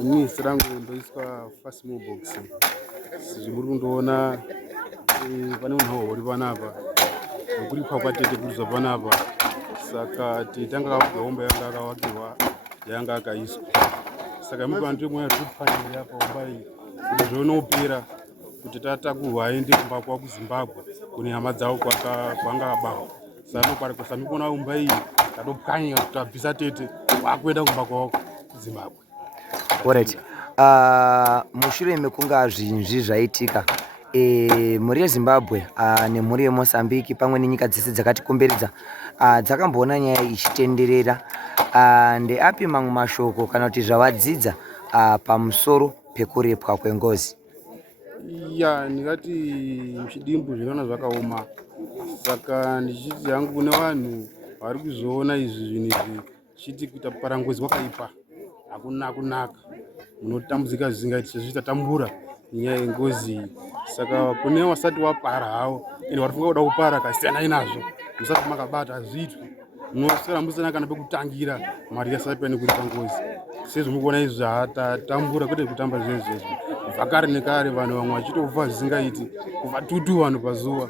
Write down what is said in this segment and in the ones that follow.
Ini sirangu ndoiswa first move box. Muri kundoona pane munhu uri panapa. Kuri pakwatete kuruza panapa. Saka titanga kaomba yanga akavakiwa yanga akaiswa. Saka muka ndiri mwe tupanira apa ombai kuti zvonopera kuti tatakurwa aende kumba kwa kuZimbabwe kune hama dzawo kwanga abawa. Sano pari kusamikona umbai katopkanya kutabvisa tete wakwenda kumba kwa kuZimbabwe. Alright. Mushure mekunga zvinji zvaitika mhuri yeZimbabwe nemhuri yeMozambique pamwe nenyika dzese dzakatikomberedza dzakamboona nyaya ichitenderera. Ndeapi mamwe mashoko kana kuti zvawadzidza pamusoro pekurepwa kwengozi? Ndingati muchidimbu zvinoona zvakaoma. Saka ndichiti hangu kune vanhu vari kuzviona izvi zvinhu chiti kuita parangozi kwakaipa. Hakuna kunaka. Munotambudzika zvisingaiti sezvitatambura nyaya yengozi. Saka kune wasati wapara hawo ende warifunga kuda kupara kasiyana inazvo musati makabata zvithu munosara musina kana pekutangira mari yasati nekuita ngozi. Sezvo mukuona izvi zvatatambura kwete kutamba zvezvezvo. Vakare nekare vanhu vamwe vachitofa zvisingaiti kuva tutu vanhu pazuva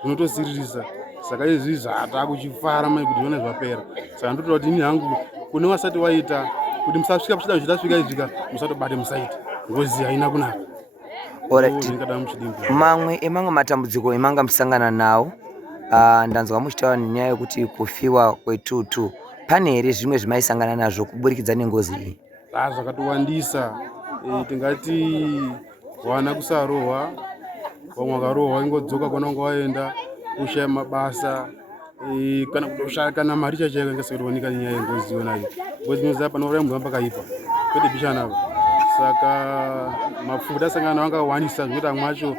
zvinotosiririsa. Saka izvi zvatakuchifara mai kuti zvone zvapera. Saka ndotoda kuti ini hangu kune wasati waita kuti musasvika pachida zvitasvika izvika musatobate musaita ngozi haina kunaka. Mamwe matambudziko emanga musangana nawo ndanzwa muchitaura nenyaya yekuti kufiwa kwetutu pane here zvimwe zvimaisangana nazvo kuburikidza nengozi iyi? Zvakatowandisa. Tingati wana kusarohwa, vamwe vakarohwa ingodzoka kwananga waenda kushaya mabasa kana kutoshaya kana mari chaiyo ingasatowanika nenyaya yengozi yonayo. Ngozi inoziva panouraya munhu pakaipa kwete pishanavo. Saka mapfuta asangana nawo angawandisa zvekuti amwe acho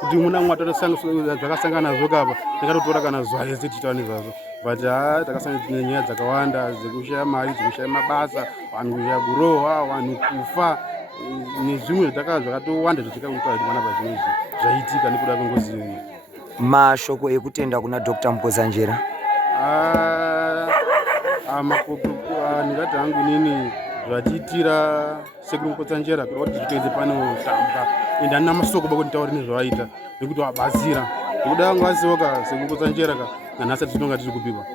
kuti muna mwe zvakasangana nazvo kapa takatotora kana zuva rese tichitaura nezvazvo. But takasangana nenyaya dzakawanda dzekushaya mari, dzekushaya mabasa, vanhu kushaya kurohwa, vanhu kufa nezvimwe zvakatowanda zvichikakuita panapa zvimwe zvaitika nekuda kwengozi iyi. Mashoko ekutenda kuna Dr. Mukosanjera. Ndingati hangu nini zvatiitira sekuru Mukosanjera kuti tichitoedze pano tamba ende handina masoko pakuti taure nezvavaita nekuti wabazira nekuda vangu vasioka sekuru Mukosanjera nanhasi ati tinonga tiri kupiwa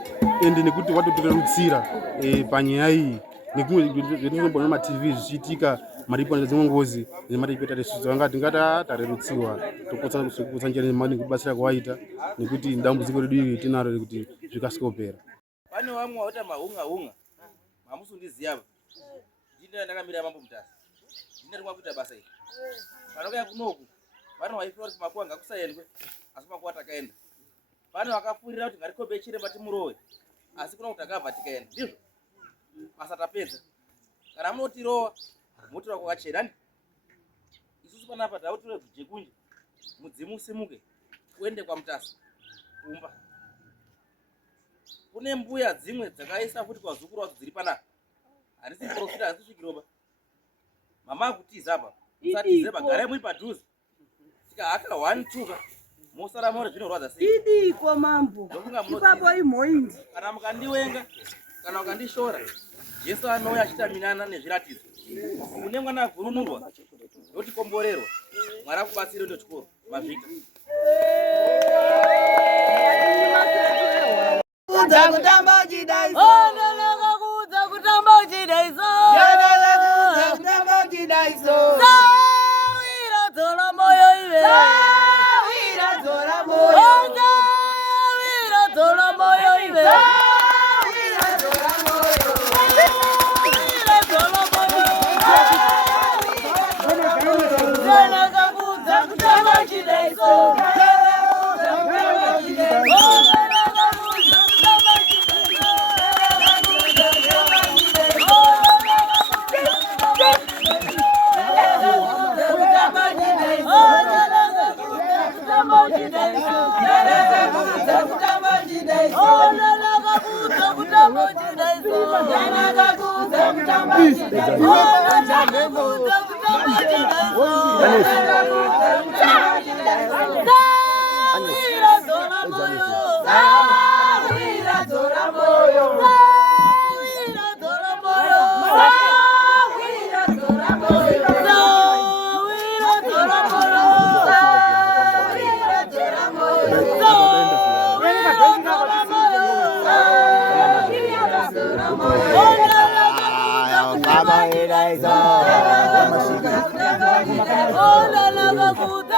ende nekuti watotorerutsira panyaya iyi nekumwe zvetinomboona matv zvichiitika maripo dzimwe ngozi nematipeta tesusu vanga tingati tarerutsiwa tokotsa Mukosanjera nekubatsira kwawaita nekuti dambudziko redu iri tinaro rekuti zvikasike kupera. Pane vamwe vaita mahunga mamusundiziva ndinda ndakamira mambo mutasi ndinari kwakuita basa iri panokaya kunoku vano vaifira kuti makuwa ngakusaendwe asi makuwa takaenda. Pane vakapfurira kuti ngatikombe chiremba timurowe asi kuna kuti akabva tikaenda ndizvo basa tapedza. Kana munotirowa motora kwakachena isusu panapa tautire jekunje mudzimu usimuke uende kwamutasi kumba. Kune mbuya dzimwe dzakaisa futi kwazukuru wadzo dziri panapa handisi profita asi svikiroba mama akutiza apa musatize pagarai muri padhuze tika haka 1 2 mosara more zvinorwadza sei idiko mambo ipapo imoindi kana mukandiwenga kana mukandishora Jesu anouya achitaminana nezviratidzo. Kune mwana avhurunurwa notikomborerwa Mwari akubatsire ndo chikoro mavhika. Kutamba jidaiso. Kutamba jidaiso. Kutamba jidaiso. Sawira tola moyo iwe. Sawira tola moyo. Sawira tola moyo iwe. Sawira tola moyo. Sawira tola moyo. Jana kakuza kutamba jidaiso. Sawira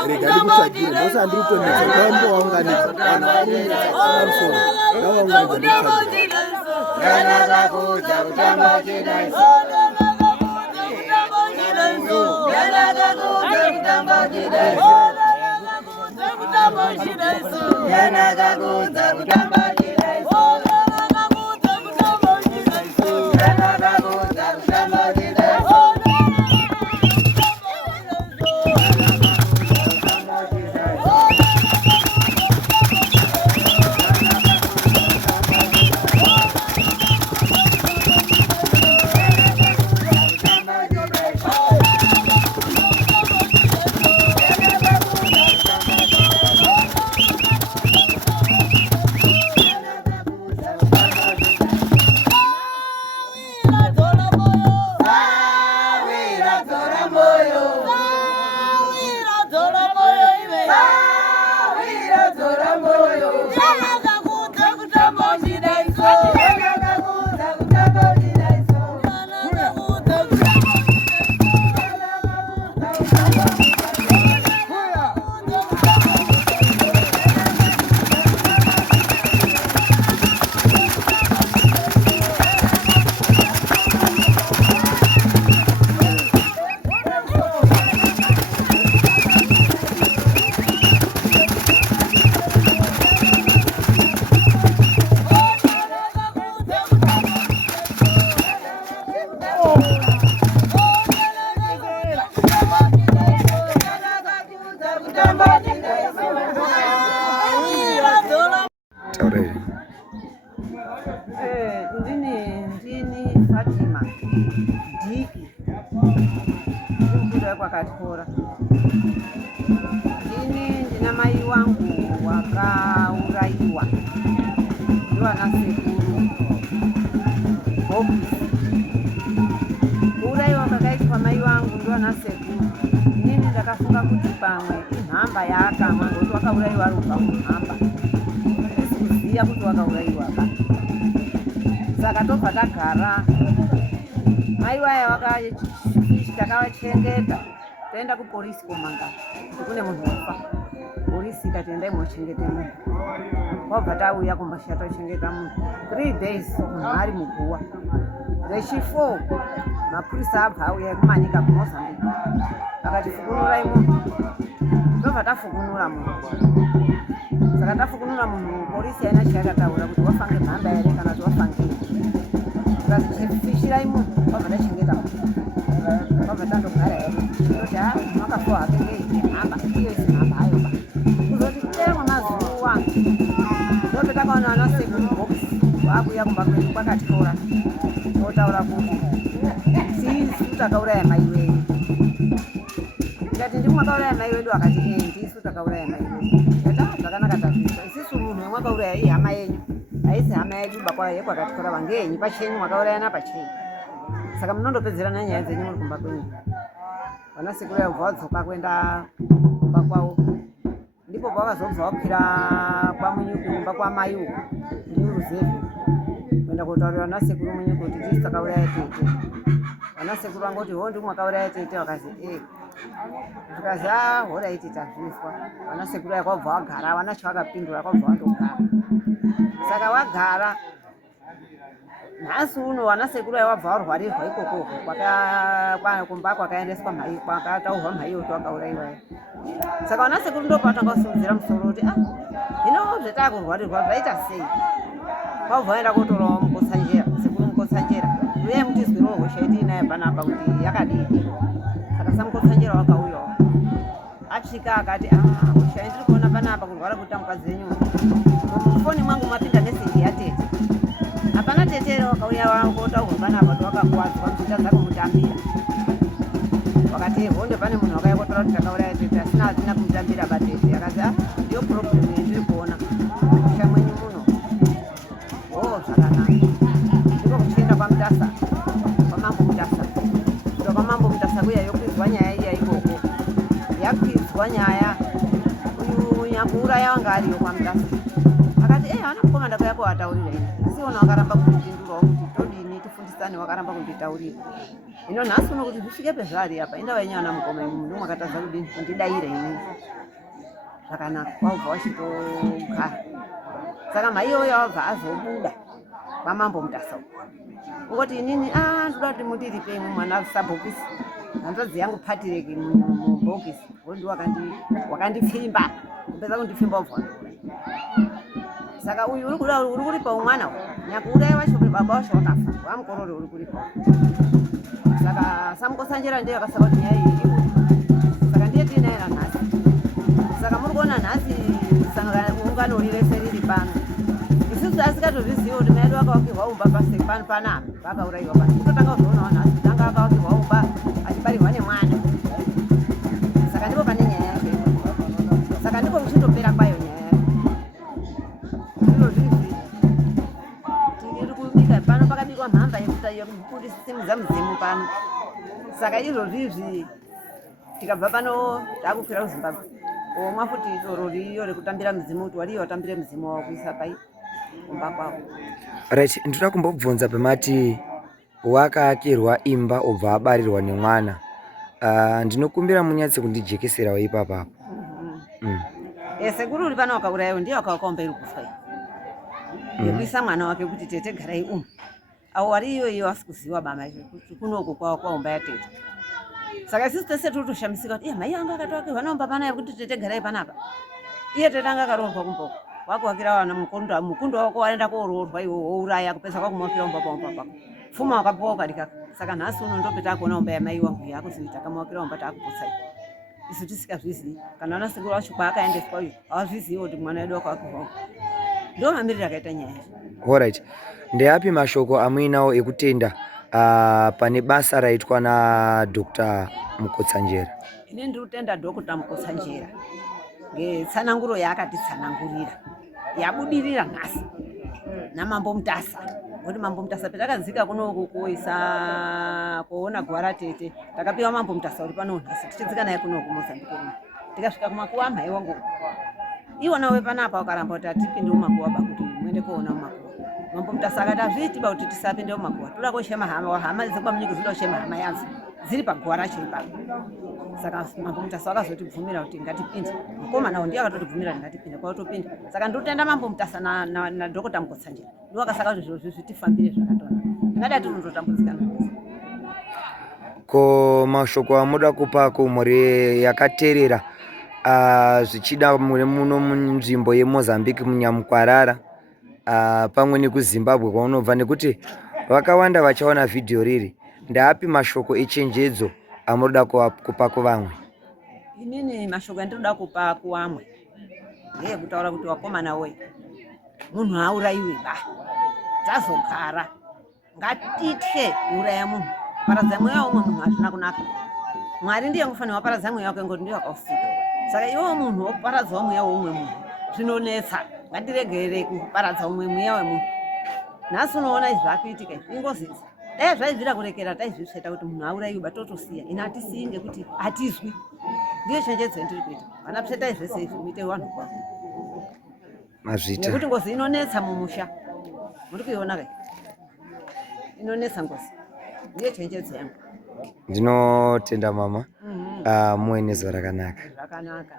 rega ndikutsvagire ndosandi kutonetsa kwambo waunganidza vanhu varinetsa pamusoro ngavaunganidza yanakakudza kutamba chidaiso yanakakudza kutamba chidaiso yanakakudza kutamba chidaiso yanakakudza kutamba chidaiso Ndini Fatima Diki kumbuda kwakatora. Ndina mai wangu wakauraiwa ndiwana sekuru Bobisi. Kuuraiwa kwakaitwa mai wangu ndiwana sekuru. Inini ndakafunga kuti pamwe inhamba yaakamwa ngokuti wakauraiwa ari kubva munhamba. Ndisiziya kuti wakauraiwa ka. Saka tobva tagara mai vaya takavachengeta toenda kupolisi komanga kuti kune munhu wafa. Polisi ikati endai mochengete munhu. Wabva tauya kumbasha tochengeta munhu 3 days munhu ari muguwa. Rechi4 mapurisa abva auya ekumanyika kuMozambique akati fukunurai munhu. Tobva tafukunura munhu. Saka tafukunura munhu polisi haina chayakataura kuti wafa ngenhamba here kana kuti wafa ngei. Fishirai munhu wabva tachengeta munhu. Wabva tandogara here toti makafa hake ngei nhamba iyo isinhamba hayo ba. Kuzoti kupera kwemazuva ndoto takaona ana sekuru Bobisi waakuuya kumba kwedu kwakatora otaura kuti tisu takauraya mai wedu. Ndikati ndimi mwakauraya mai wedu? Akati ndisu takauraya mai wedu. Zvakanaka tazvizwa isisu munhu wemwakauraya ihama yenyu haisi hama yedu bakwa yekwakatora vangenyu pachenyu mwakaurayana pachenyu. Saka munondopedzerana nyaya dzenyu muri kumba kwenyu. Vana sekuru yabva vadzoka kuenda kumba kwavo ndipo pavakazobva vakwira kwamunyuki kumba kwamai uko ndiuruzevu kuenda kotaurira vana sekuru munyuki kuti tisu takauraya tete. Vana sekuru vangoti ho ndimi mwakauraya tete? Vakazi zvikazi horaiti tazvizwa. Vana sekuru aya kwabva vagara vana chavakapindura kwabva vandogara. Saka vagara nhasi uno vana sekuru aya vabva varwarirwa ikoko kumba kwakaendeswa mhai kwakataurwa mhai kuti wakauraiwa. Saka vana sekuru ndopavatanga kusimudzira musoro kuti hino zvatakurwarirwa zvaita sei. Kwabva vaenda kotorawo Mukotsanjera sekuru Mukotsanjera uye mutizwirewo hosha yetiinayo panapa kuti yakadini. Saka saMukotsanjera wakauyawo asvika akati hosha yandiri kuona panapa kurwara kuita mukadzi wenyu mufoni mwangu mapinda meseji yatete. Hapana tete wakauya wangotaurwa panapa kuti wakakuwadzwa mutitadza kumutambira. Wakati honde pane munhu wakauya kotaura kuti takauraya tete asina kumutambira batete. Akati ndiyo purobhemu yandiri kuona hosha mwenyu muno. Zvakanaka ndiko kuchienda kwaMutasa kwamambo Mutasa. Kuda kwamambo Mutasa kuya yokwizwa nyaya iya ikoko. Yakwizwa nyaya uyu nyakuuraya wanga ariyo kwaMutasa. Akati hana mukomana kwako ataurira ini. Siona wakaramba kutindurawo kuti todini tifundisane wakaramba kunditaurira. Hino nhasi uno kuti zvisvike pezvari apa inda vainyana mukoma munhu mwakatadza kudini kundidaira inini. Zvakanaka wabva wachitogara. Saka mai iyoyo wabva azobuda kwamambo Mutasa. Ungoti inini ndoda kuti mundiripe mwana sabhokisi. Hanzvadzi yangu Patireki mubhokisi. Wondi wakandipfimba. Kupedza kundipfimba wabva. Saka uyu uri kuripa umwana nyakuuraya vacho baba vacho wakafa vamukorore uri kuripa. Saka samukosanjera ndiyo akasaka kuti nyaya iyi. Saka ndiye tinaera nhasi. Saka muri kuona nhasi ungano rivese riri pano. Isusu asikatozviziva kuti mai edu vakavakirwa umba pano panapa vakaurayiwa pano. Totanga kuzoonawo nhasi kuti anga vakavakirwa umba achibarirwa nemwana. Saka ndipo pane nyaya yacho. Saka ndipo kuchitopera kwayo nyaya. Pano pakabikwa mhamba yekusimudza mudzimu pano. Saka izvozvizvi tikabva pano takukwira kuZimbabwe. Omwa futi doro riyo rekutambira mudzimu kuti wariyo watambire mudzimu wawo kuisa pai kumba kwawo. Right, ndoda kumbobvunza pemati wakaakirwa imba obva abarirwa nemwana. Ndinokumbira munyatse kundijekeserawo ipapo. Sekuru uri pano wakaurayiwa ndiye wakakaomba iri kufa. Yekuisa mwana wake kuti tete garai umu. Avo wari iyoyo vasikuziva bama kuti kunoko kwaomba yatete. Saka isusu tese totoshamisika kuti mai anga akatowakirwa naomba panapa kuti tete garai panapa. Iye tete anga akaroorwa kumboko. Wakuwakira vana mukundo wako waenda kooroorwa iwo wouraya kupedza kwakumwakira umba pako. Pfuma wakapuwa ukadikaka. Saka nhasi uno ndopeta kuona umba yamai wangu yakuzi takamwakira umba takuputsai. Isu tisikazvizivi. Kana vana sekuru vacho kwaakaendeswa uyu havazvizivi kuti mwana wedu wakavakirwa. Ndo mamiriro akaita nyaya. Alright. Ndeapi mashoko amuinawo ekutenda pane basa raitwa na Dr. Mukotsanjera? Ine ndiri kutenda Dr. Mukotsanjera ngetsananguro yaakatitsanangurira yabudirira nhasi namambo Mutasa. Kuti mambo Mutasa petakadzika kunoku kuisa kuona gwara tete takapiwa mambo Mutasa uri pano nhasi tichidzika naye kunoku Mozambique. Tikasvika kumakuwa mai wangu iwona wepanapa wakaramba kuti atipinde mumakuwa bakuti mwende koona mumakuwa. Mambo Mutasa akati azviitiba kuti tisapinde mumakuwa toda koshema hama dzekwamuniki dzinoda kushema hama yadzo dziri pagwara racho ipapo. Saka mambo Mutasa wakazotibvumira kuti ngatipinde. Mukomana ndiye akatotibvumira ngatipinde kwatopinda. Saka ndotenda mambo Mutasa na Dr. Mukotsanjera ndo akasaka zviro zvitifambire zvakatona. Ngada tinototambudzikana. Ko mashoko amuda kupa kumhuri yakaterera zvichida muno munzvimbo yeMozambique munyamukwarara pamwe nekuZimbabwe kwaunobva nekuti vakawanda vachaona vhidhiyo riri. Ndaapi mashoko echenjedzo amunoda kupa kuvamwe? Inini mashoko andinoda kupa kuvamwe kutaura kuti wakomana we munhu haurayiwi ba. Tazogara ngatitye kuuraya munhu. Paradza mweya womwe munhu hazvina kunaka. Mwari ndiye anofanira kuparadza mweya wake ngoti ndiye akausika. Saka iwo munhu woparadza mweya womwe munhu zvinonetsa. Ngatiregere kuparadza umwe mweya wemunhu. Nhasi unoona izvi zvakuitika ingozi idzi. Dai zvaibvira kurekera taizvisveta kuti munhu haurayiwi batotosiya. Ina hatisii ngekuti hatizwi. Ndiyo chenjedzo yandiri kuita. Vana psetai zvese izvi muite vanhu kwavo. Mazvita. Nekuti ngozi inonetsa mumusha. Muri kuiona kai? Inonetsa ngozi. Ndiyo chenjedzo yangu. Ndinotenda mama. Muwe nezuva rakanaka. Zvakanaka.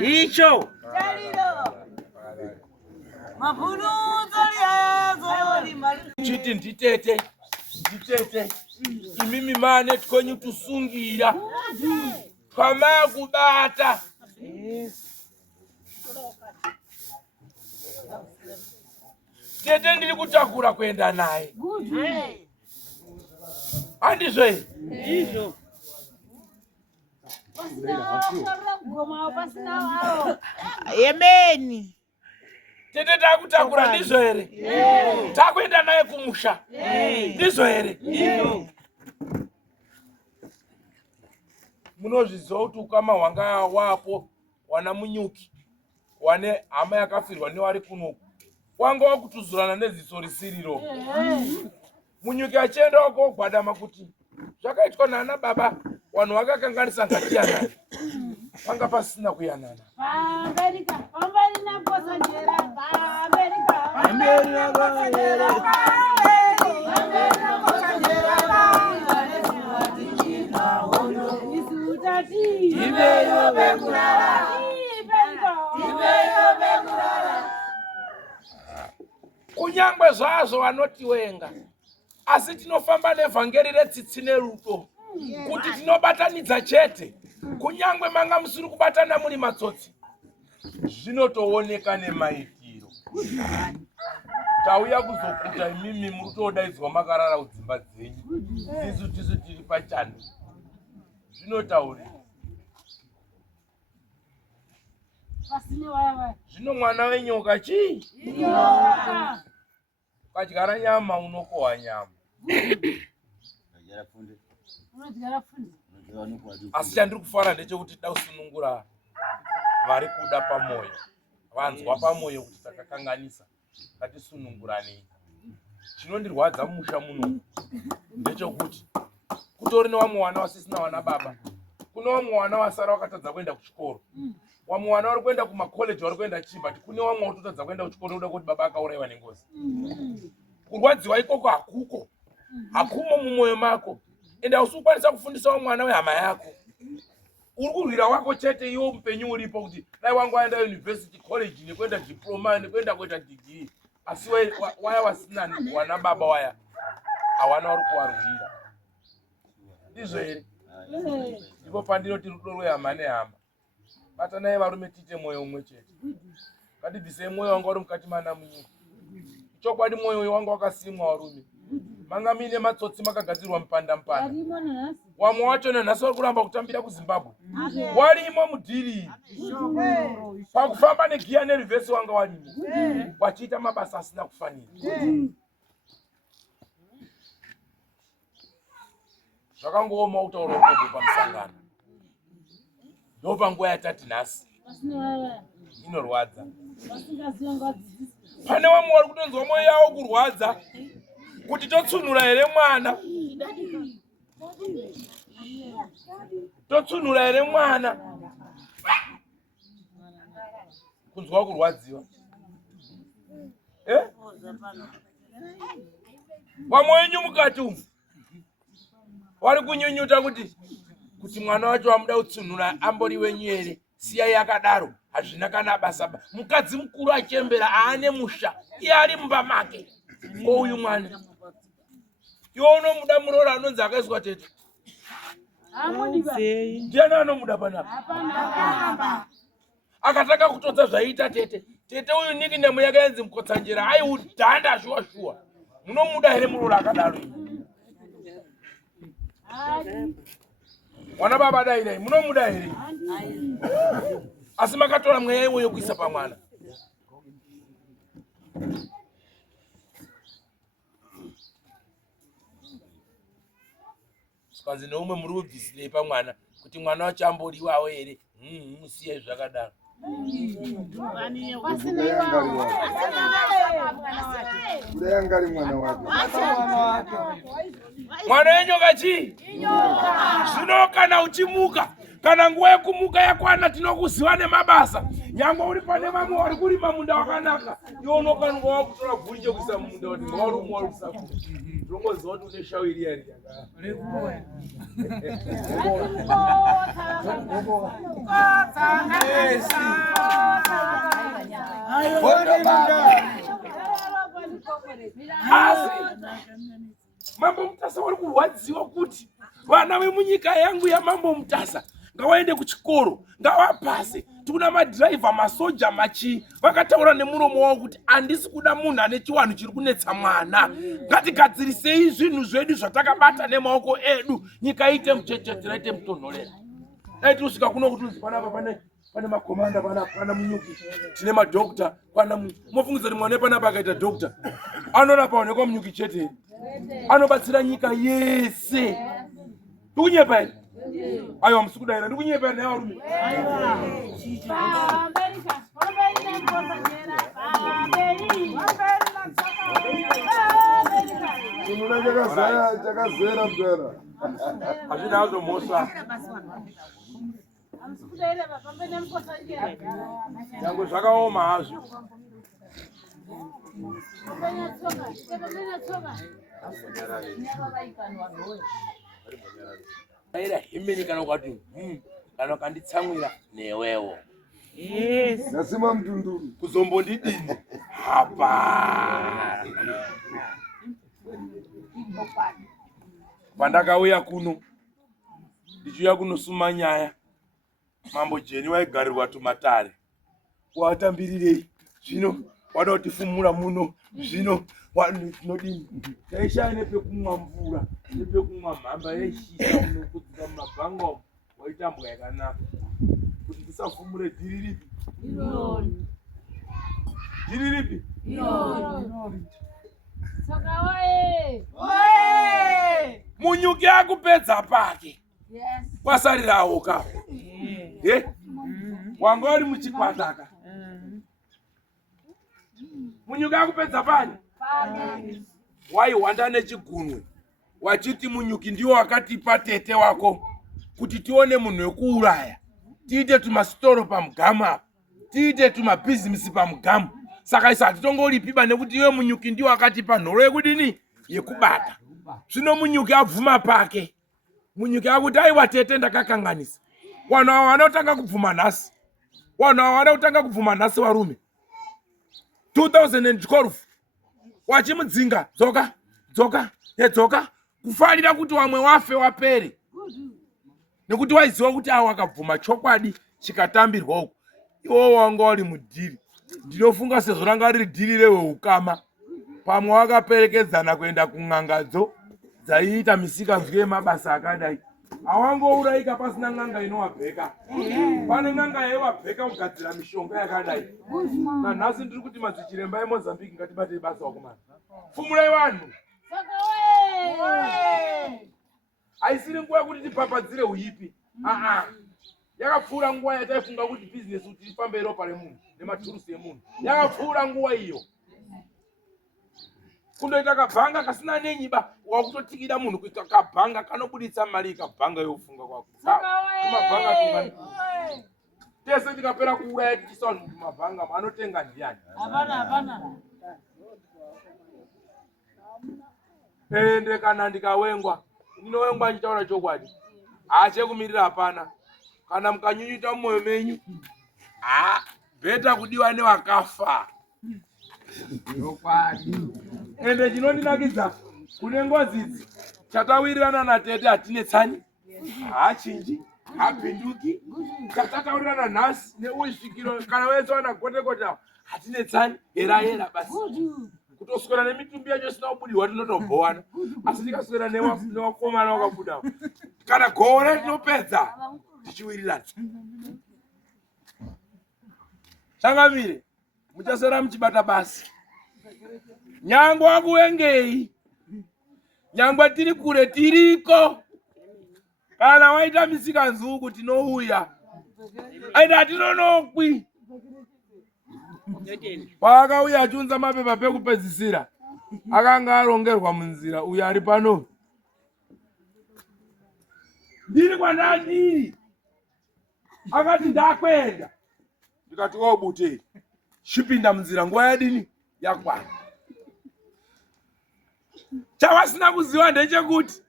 Icho chiti nditete imimi mane tkonyu tusungira twamagubata tete ndiri kutakura kuenda naye handizvo here Yemeni. Tete takutakura ndizvo here takuenda naye kumusha ndizvo here munozviziva kuti ukama hwanga wapo wana munyuki wane hama yakafirwa newari kunoku wanga wakutuzurana neziso risiriro munyuki achiendawo kogwadama kuti zvakaitwa nana baba vanhu vakakanganisa ngati yanana panga pasina kuyanana kunyangwe zvazvo vanotiwenga asi tinofamba nevhangeri retsitsi nerudo kuti tinobatanidza chete kunyangwe manga musiri kubatana muri matsotsi zvinotooneka nemaitiro tauya kuzokuta imimi muri todaidzwa makarara kudzimba dzenyu isu tisu tiri pachando zvinotauri zvino mwana wenyoka chii ukadyara nyama unokohwa nyama asi chandiri kufara ndechekuti dausunungura vari kuda pamwoyo vanzwa pamwoyo kuti takakanganisa ngatisununguranei chinondirwadza mumusha muno ndechekuti kutori nevamwe vana vasisina vana baba kune vamwe vana vasara vakatadza kuenda kuchikoro vamwe vana vari kuenda kumakoleji vari kuenda chibati kune vamwe vatotadza kuenda kuchikoro uda kuti baba akaurayiwa nengozi kurwadziwa ikoko hakuko hakumo mumwoyo mako ende hausi kukwanisa kufundisa mwana wehama yako uri kurwira wako chete iwo mupenyu uripo kuti dai wangu aenda university college nekuenda diploma nekuenda kuita degree asi waya wasina wana baba waya hawana vari kuwarwira ndizvo here ipo pandinoti rudo rwehama nehama batanai varume tiite mwoyo umwe chete ngatibvisei mwoyo wanga uri mukati mana munyika chokwadi mwoyo wanga wakasimwa varume manga mine matsotsi makagadzirwa mupanda wamwe wacho nanhasi vari kuramba kutambira kuZimbabwe warimo mudhiri pakufamba negiya nerivhesi wanga warimo wachiita mabasa asina kufanira zvakangooma kutaura ukogo pamusangano ndopanguva yatati nhasi inorwadza pane vamwe vari kutonzwa mwoyo yavo kurwadza kuti totsunura here mwana totsunura here mwana kunzwa kurwadziwa vamwe wenyu mukati umu vari kunyunyuta kuti mwana wacho vamuda kutsunura ambori wenyu here siyai akadaro hazvina kana basa mukadzi mukuru achembera aane musha iye ari mumba make kouyu mwana iwo unomuda murora anonzi akaiswa tete ndiani anomuda panapa akataka kutodza zvaiita tete uyu niki nemu yakaenzi mukotsanjera aiudhanda shuwa shuwa munomuda here murora akadaro mwana baba daidai munomuda here asi makatora mweya iwo yokuisa pamwana Spanzi neumwe muri kubvisirei pamwana kuti mwana wachamboriwawo ere. Musiye zvakadaro. Udayangari mwana wake. Mwana wenyoka chii? Zvino kana uchimuka, kana nguva yekumuka yakwana tinokuziva nemabasa. Nyangwe uri pane vamwe vari kurima munda wakanaka, iwe unokanwa wakutora guri chekuisa munda kuti ngauri umwe vari kusaku. Ndongoziva kuti une shawiri here. Mambo Mutasa vari kurwadziwa kuti vana vemunyika yangu yaMambo Mutasa ngavaende kuchikoro, ngavapase. Tuna madhiraivha, masoja, machi vakataura nemuromo wavo kuti handisi kuda munhu ane chiwanhu chiri kunetsa mwana. Ngatigadzirisei zvinhu zvedu zvatakabata nemaoko edu, nyika iite muchechetera, iite mutonhorera. Dai tinosvika kuno kuti panapa pane makomanda, pana munyuki, tine madhokta, pana mofungudza kuti mwana panapa akaita dhokta anorapa onekwa munyuki chete, anobatsira nyika yese. Ndikunyepa here? Aiwa, musikudaira. Ndikunyepa here naye varume? Chakazera mpera. Hazvina hazomhosva. Nyangwe zvakaoma hazvo. Aira himeni kana ukati kana ukanditsamwira newewo. Nasima mtunduru. Kuzombondidini? Hapana. Pandakauya kuno, ndichiuya kunosuma nyaya, Mambo Jeni waigarirwa tumatare. Watambirirei? Zvino wada kutifumura muno, zvino tinodini? Taishaya nepekumwa mvura, nepekumwa mhamba yeshisa unokudzika mumabhanga umo, waitambwa yakanaka. Kuti tisafumure dhiri ripi? Dhiri ripi? Munyuki akupedza pake. Wasarirawo ka. Wanga uri muchikwataka. Munyuki akupedza pani? Waiwanda nechigunwe. Wachiti munyuki ndiwo wakatipa tete wako kuti tione munhu wekuuraya. Tiite tumasitoro pamugamu apa. Tiite tumabhizimusi pamugamu. Saka isa hatitongoripiba nekuti iwe munyuki ndiwo akatipa nhoro yekudini? Yekubata. Zvino munyuki abvuma pake. Munyuki akuti aiwa tete ndakakanganisa. Vanhu ava vanotanga kubvuma nhasi. Vanhu ava vanotanga kubvuma nhasi varume. 2012 wachimudzinga dzoka kufarira kuti wamwe wafe wapere. Nekuti waiziva kuti awo akabvuma chokwadi chikatambirwa uku. Iwo wanga uri mudhiri. Ndinofunga sezvo ranga riri dhiri reweukama. Pamwe wakaperekedzana kuenda kun'angadzo dzaiita misikanzwi yemabasa akadai. Hawangourayika pasina n'anga inovabheka. Pane n'anga yaivabheka kugadzira mishonga yakadai. Nanhasi ndiri kuti madzvichiremba eMozambique ngatibatei basa wakomana. Fumurai vanhu. Haisiri nguva yekuti tipapadzire uipi. Yakapfuura nguva yataifunga kuti bhizinesi kuti ifambe ropa remunhu nematurusi emunhu. Yakapfuura nguva iyo. Kundoita kabhanga kasina nenyiba wakutotikira munhu kuita kabhanga kanobuditsa mari kabhanga yofunga kwako. Kumabhanga tungani. Tese tikapera kuuraya tichiisa vanhu kumabhanga anotenga ndiani? Hapana. Ende kana ndikawengwa, ndinowengwa ndichitaura chokwadi. Chekumirira hapana. Kana mukanyunyuta mumwoyo menyu, bheta kudiwa nevakafa. Ende chinondinakidza kune ngozi idzi chatawirirana natete hatinetsani, haachinji, hapinduki. Chatatawirirana nhasi neusvikiro kana wese wana gotekota hatinetsani, yera basi. Kutoswera nemitumbi yacho isina kubudirwa tinotobhowana. Asi ndikaswera newakomana wakabuda. Kana gore tinopedza tichiwirirana. Changamire, muchaswera muchibata basi. Nyangwa wakuwengei. Nyangwa tiri kure tiriko. kana waita misikanzuku tinouya aita atinonokwi paakauya achiunza mapepa pekupedzisira akanga arongerwa munzira uyo ari pano ndiri kwandandiri akati ndakwenda ndikati obutei chipinda munzira nguva yadini yakwana chavasina kuziva ndechekuti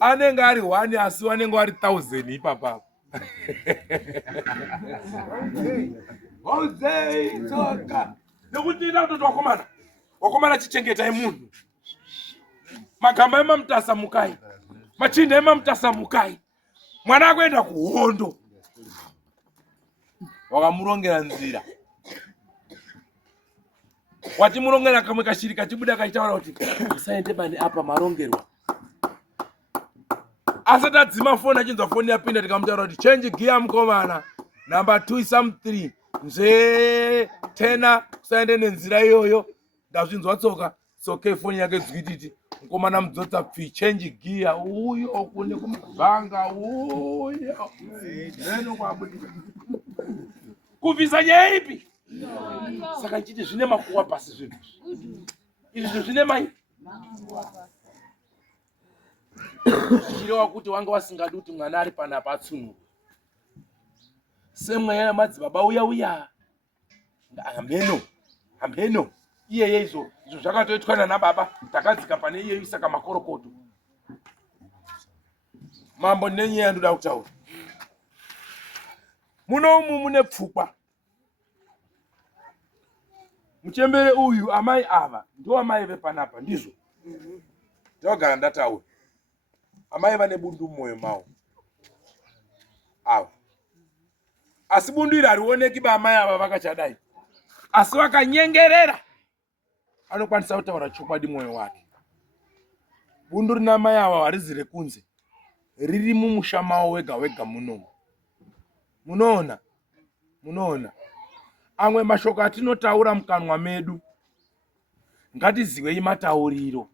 anenge ari 1 asi wanenge ari 1000 ipapapo Ozei tsoka nekuti ina kuti wakomana chichengetai munhu magamba emamutasa mukai machinda emamutasa mukai mwana akuenda kuhondo wakamurongera nzira wati murongera kamwe kashiri kachibuda kachitaura kuti usaende bani apa marongerwa asati adzima foni achinzwa foni yapinda tikamutaura kuti change gear mukomana number 2 3 nje tena kusaende nenzira iyoyo ndazvinzwa tsoka soke foni yake dzwititi mukomana mudzotsa pfi change gear uyo kune kumubvanga uyo neno kwabudika kubvisa nyaya ipi saka chiti zvine makuwa pasi zvinhu izvi zvine mai zvichireva kuti wanga wasingadi kuti mwana ari panapa atsunuka semweya yamadzibaba uya hambeno iyeye izvo zvakatoitwana nababa takadzika pane iyeyu saka makorokoto mambo nenyaya yandoda kutaura munomu mune pfukwa muchembere uyu amai ava ndo amai vepanapa ndizvo ndogara ndataura amai vane bundu mumwoyo mavo ava asi bundu iri harioneki baamai ava vakachadai asi vakanyengerera anokwanisa kutaura chokwadi mwoyo wake bundu rina mai ava harizi rekunze riri mumusha mavo wega wega munoona amwe mashoko atinotaura mukanwa medu ngatizivei matauriro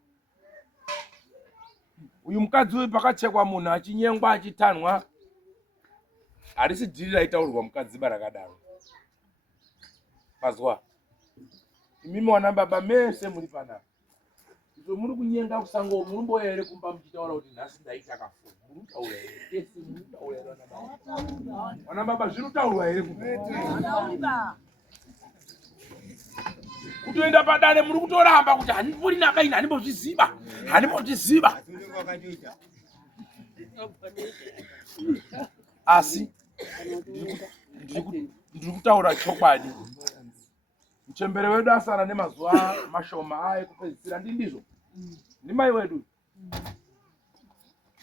uyu mukadzi uyu pakachekwa munhu achinyengwa achitanwa harisi dhiri raitaurirwa mukadzi barakadaro pazwa imimi wana baba mese muri panapa izvo muri kunyenga kusango murumboya here kumba muchitaura kuti nhasi ndaita kafu murutaura here esi murutaura here wana baba zvirutaurwa here kutoenda padare muri kutoramba kuti handipuri nakaini handimbozviziva asi ndiri kutaura chokwadi muchembere wedu asara nemazuva mashoma aye kupedzisira ndindizvo ndimai wedu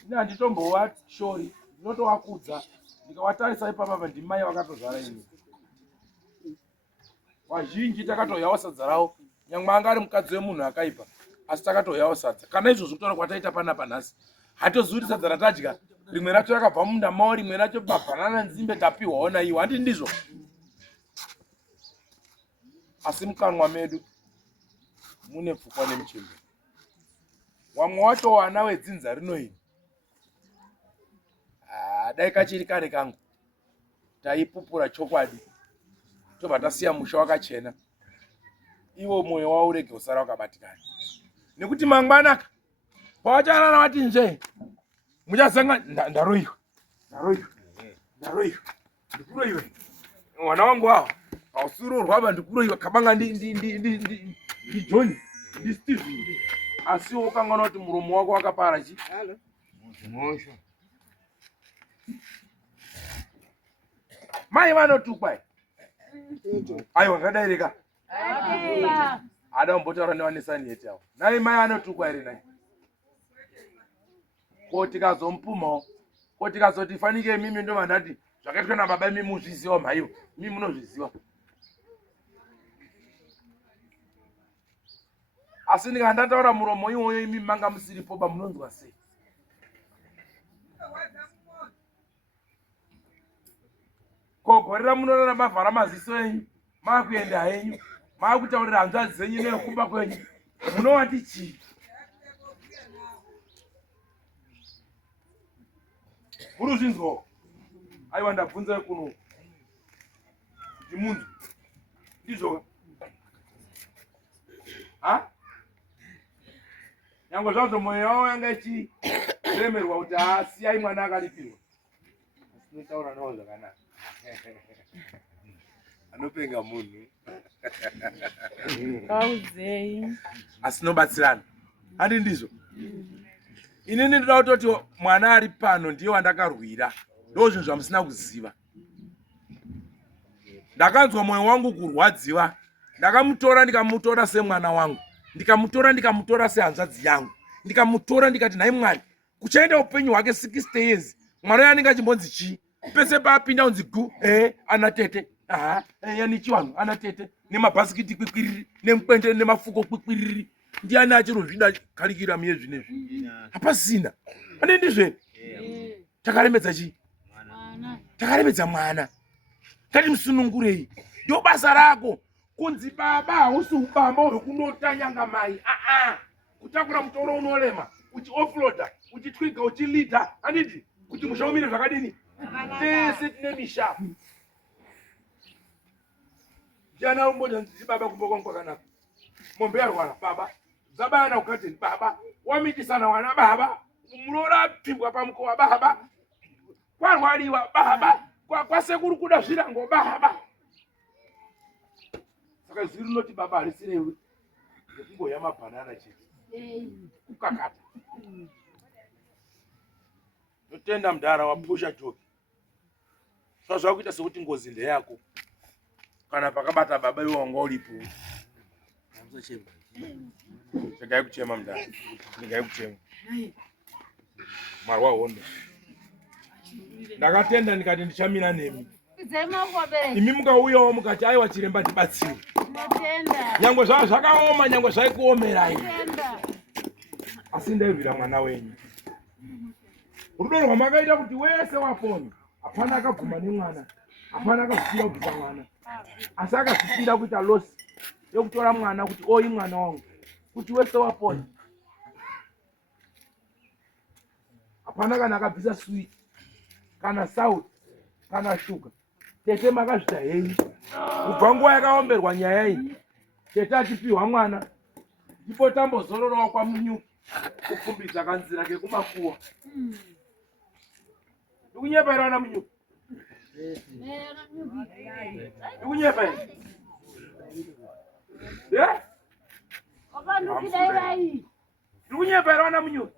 ine handitombova shori ndinotovakudza ndikawatarisa ipapapa ndimai vakatozvara ini wazhinji takatoyawo sadza rawo nyangwe anga ari mukadzi wemunhu akaipa asi takatoyawo sadza kana izvozvo kutaura kwataita panapa nhasi hatozivi sadza ratadya rimwe racho rakabva munda mao rimwe racho mabhanana nzimbe tapiwawo naiwo handi ndizvo asi mukanwa medu mune pfukwa nemuchembere wamwe wacho wana wedzinza rinoini dai kachiri kare kangu taipupura chokwadi tobva tasiya musha wakachena iwo mwoyo wavo urege usara wakabatikana nekuti mangwanaka pawachanana wati nje muchazanga ndaroiwa ndikuroiwe mwana wangu wavo pausuro rwava ndikuroiwa kabanga ndi John ndi Stephen asi wakangana kuti muromo wako wakapara chi mai vanotukwa aiwa zvadaireka ada kumbotaura nevanesani yeti avo nai mai anotukwa ere nai ko tikazomupumawo ko tikazoti fanike mimi ndo vandati zvakaitwa nababa imi muzviziva mhaivo mimi munozviziva asi ndikandataura muromo iwoyo imi manga musiripo bamunonzwa sei kogorera munorara mavhara maziso enyu maakuenda henyu maakutaurira hanzvadzi dzenyu nekumba kwenyu munovati chii uruzvinzwa aiwa ndabvunza kuno kuti munhu ndizvo nyangwe zvazvo mwoyo wavo yanga ichiremerwa kuti asiyai mwana akaripirwa asinotaura nawo zvakanaka anopenga munhu kauzei asinobatsirana handi ndizvo inini ndoda kutoti mwana ari pano ndiye wandakarwira ndo zvinhu zvamusina kuziva ndakanzwa mwoyo wangu kurwadziwa ndikamutora semwana wangu ndikamutora sehanzvadzi yangu ndikamutora ndikati nhai Mwari kuchaenda upenyu hwake 60 years mwana uyo anenge achimbonzi chii pese paapinda unzi gu ana tete yani chiwanhu ana tete nemabhasikiti kwikwiriri nemukwende nemafuko kwikwiriri ndiani achirozvida karikiramu yezvinezvi hapasina ane ndizve takaremedza chii takaremedza mwana ngatimusunungurei ndio basa rako kunzi baba hausi ubamba hwekunotanyanga mai kutakura mutoro unolema uchiofloda uchitwiga uchilidha handiti kuti mushaumire zvakadini tese tine misha ndiana umbodya nditi baba kumba kwangu kwakanaka mombe yarwara baba zabayana kugateni baba wamitisana wana baba murorapibwa pamukova baba kwarwariwa baba kwasekuru kuda zvirango baba saka ziri rinoti baba harisirewe ngekungoya mabhanana chete kukakata notenda mudhara wapusha joki zvazva kuita sekuti ngozi ndeyako kana pakabata baba iwe wanga uripo regai kuchema mudhara regai kuchema marwa hondo ndakatenda ndikati ndichamira nemi imi mukauyawo mukati aiwa chiremba ndibatsire nyangwe zvava zvakaoma nyangwe zvaikuomerai asi ndairwira mwana wenyu rudo rwamakaita kuti wese wapona hapana akabvuma nemwana hapana akazvipira kubvisa mwana asi akazvipira kuita losi yokutora mwana kuti oi mwana wangu kuti wese wapona hapana kana akabvisa switi kana sauti kana shuga tete makazvita hei kubva nguva yakaomberwa nyaya iyi tete achipiwa mwana ndipo tambozororawo kwamunyuki kupfumbidza kanzira kekumakuwa ndikunyepa wana munyuki ndikunyepa ndikunyepa wana munyuki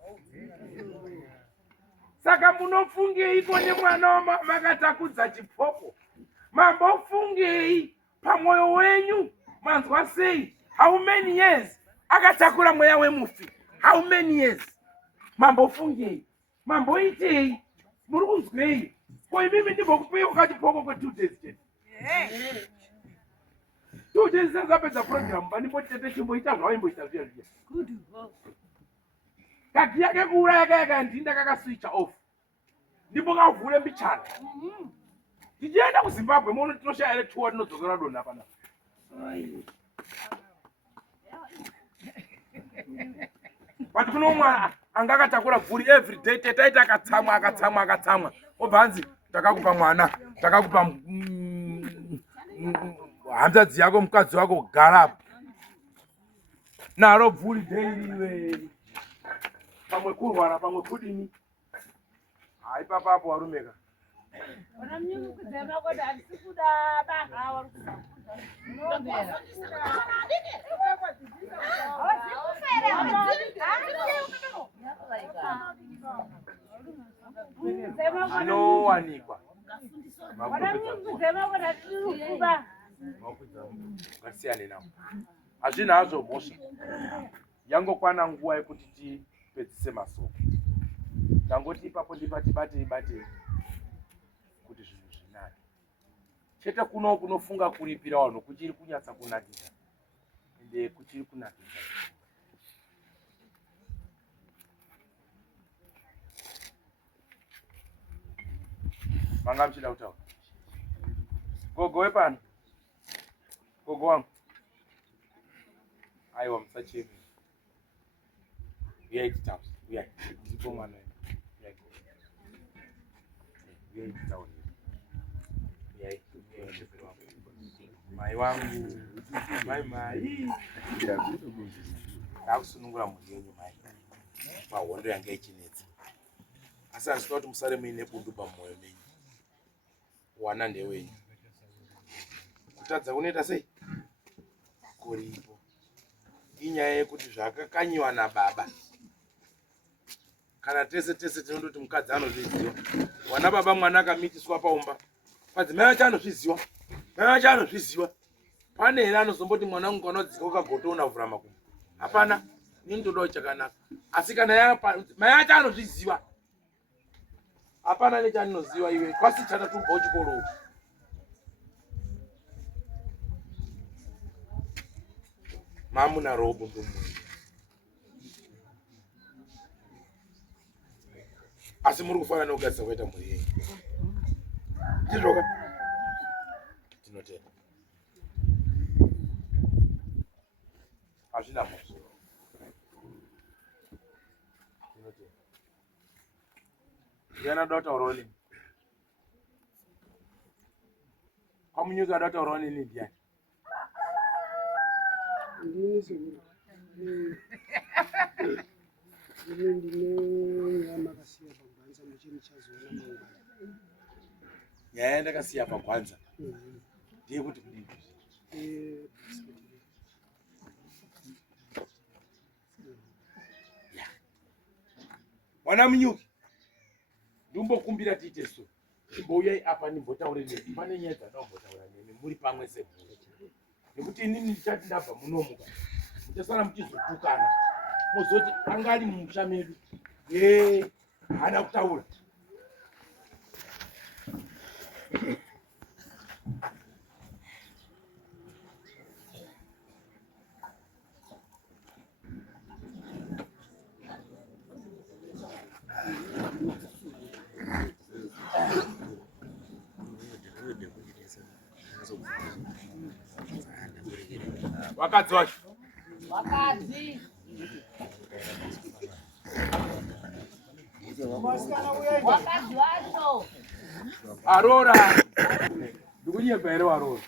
saka munofungei nemwana makatakurudza chipoko mambofungei pamwoyo wenyu manzwa sei how many years akatakura mweya wemufi how many years mambofungei mamboitei muri kunzwei ko imimi ndimbokupiwa kachipoko kwe 2 days chete 2 days sezapedza program pandimbotete chimboita zvawaimboita zviya zviya kati yake kuuraya kakandinda kakaswitcha off ndipo kavhure mbichana tichienda kuZimbabwe mono tinoshaya ere tuwa tinodzokera dona pana but kuno mwana anga akatakura bvuri every day tetaita akatsamwa obvanzi takakupa mwana takakupa hanzvadzi yako mukadzi wako gara naro bvuri daily pamwe kurwara pamwe kudini hai papapo warumeka zvinowanikwa ngasiyane nawo hazvina hazvo mhosva yangokwana nguva yekuti tipedzise masoko tangoti ipapo ndibatei kuti zvinhu zvinake chete kuno kunofunga kuripira vanhu kuchiri kunyatsa kunakisa ende kuchiri kunakisa manga mchida kutaura gogo wepano gogo wangu aiwa musachemi uyai titaura uyai ndipo mwana uyai mai wangu mai ndakusunungura mhuri yenyu mai mahondo yanga ichinetsa asi handisina kuti musare muine bundu pamwoyo menyu wana ndewenyu kutadza kunoita sei kuripo inyaya yekuti zvakakanyiwa nababa kana tese tinondoti mukadzi anozviziva wana baba mwana akamitiswa paumba madzimai acho anozviziva mai acho anozviziva pane here anozomboti mwana wangu anodzika ukagoto unavhura makumbo hapana ini ndodawo chakanaka asi kana mai acho anozviziva hapana nechandinoziva iwe kwasi chatatubva uchikoro mamuna robo ndomwe asi muri kufanana nokugadzisa kuita mhuri yenyu tizvoka tinotenda hazvina musoro tinotenda ndiana doda kutaurawo nini kwamunyuka doda kutaurawo nini ndiani nyaya yandakasiya pagwanza ndeyekuti kudii mwana munyuki ndimbokumbira tiite so imbouyai apa nimbotaure nemi pane nyaya dzandaombotaura nemi muri pamwe semhuri nekuti inini ndichati ndabva munomuka muchasara muchizotukana muzoti anga ari mumusha medu haana kutaura wakadzi wacho Wakadzi wacho arora ndikunyemba here warora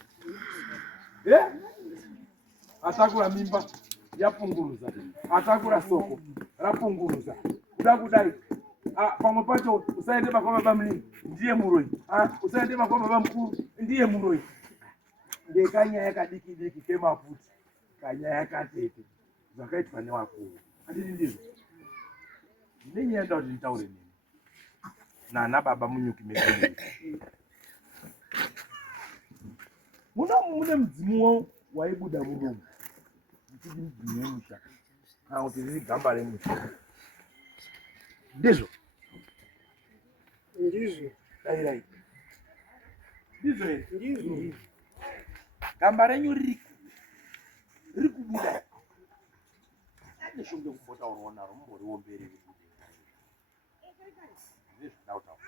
atakura mimba yapunguruza atakura soko rapunguruza kuda kudai pamwe pacho usaende makwama bamlini ndiye muroi usaende makwama bamkuru ndiye muroi ndekanyaya kadiki kemafuti kanyaya katete zvakaitwa newakuru andini ndizvo ndinenyaya nda kuti nditaure nini nana baba munyuki medu mune mudzimu waibuda muromo ndichiti mudzimu wemusha kana kuti riri gamba remusha ndizvo dairai ndizvo here ndizvo gamba renyu riri kubuda neshonge kumbotaurawo naro mumboriwo mberi nezvidautaura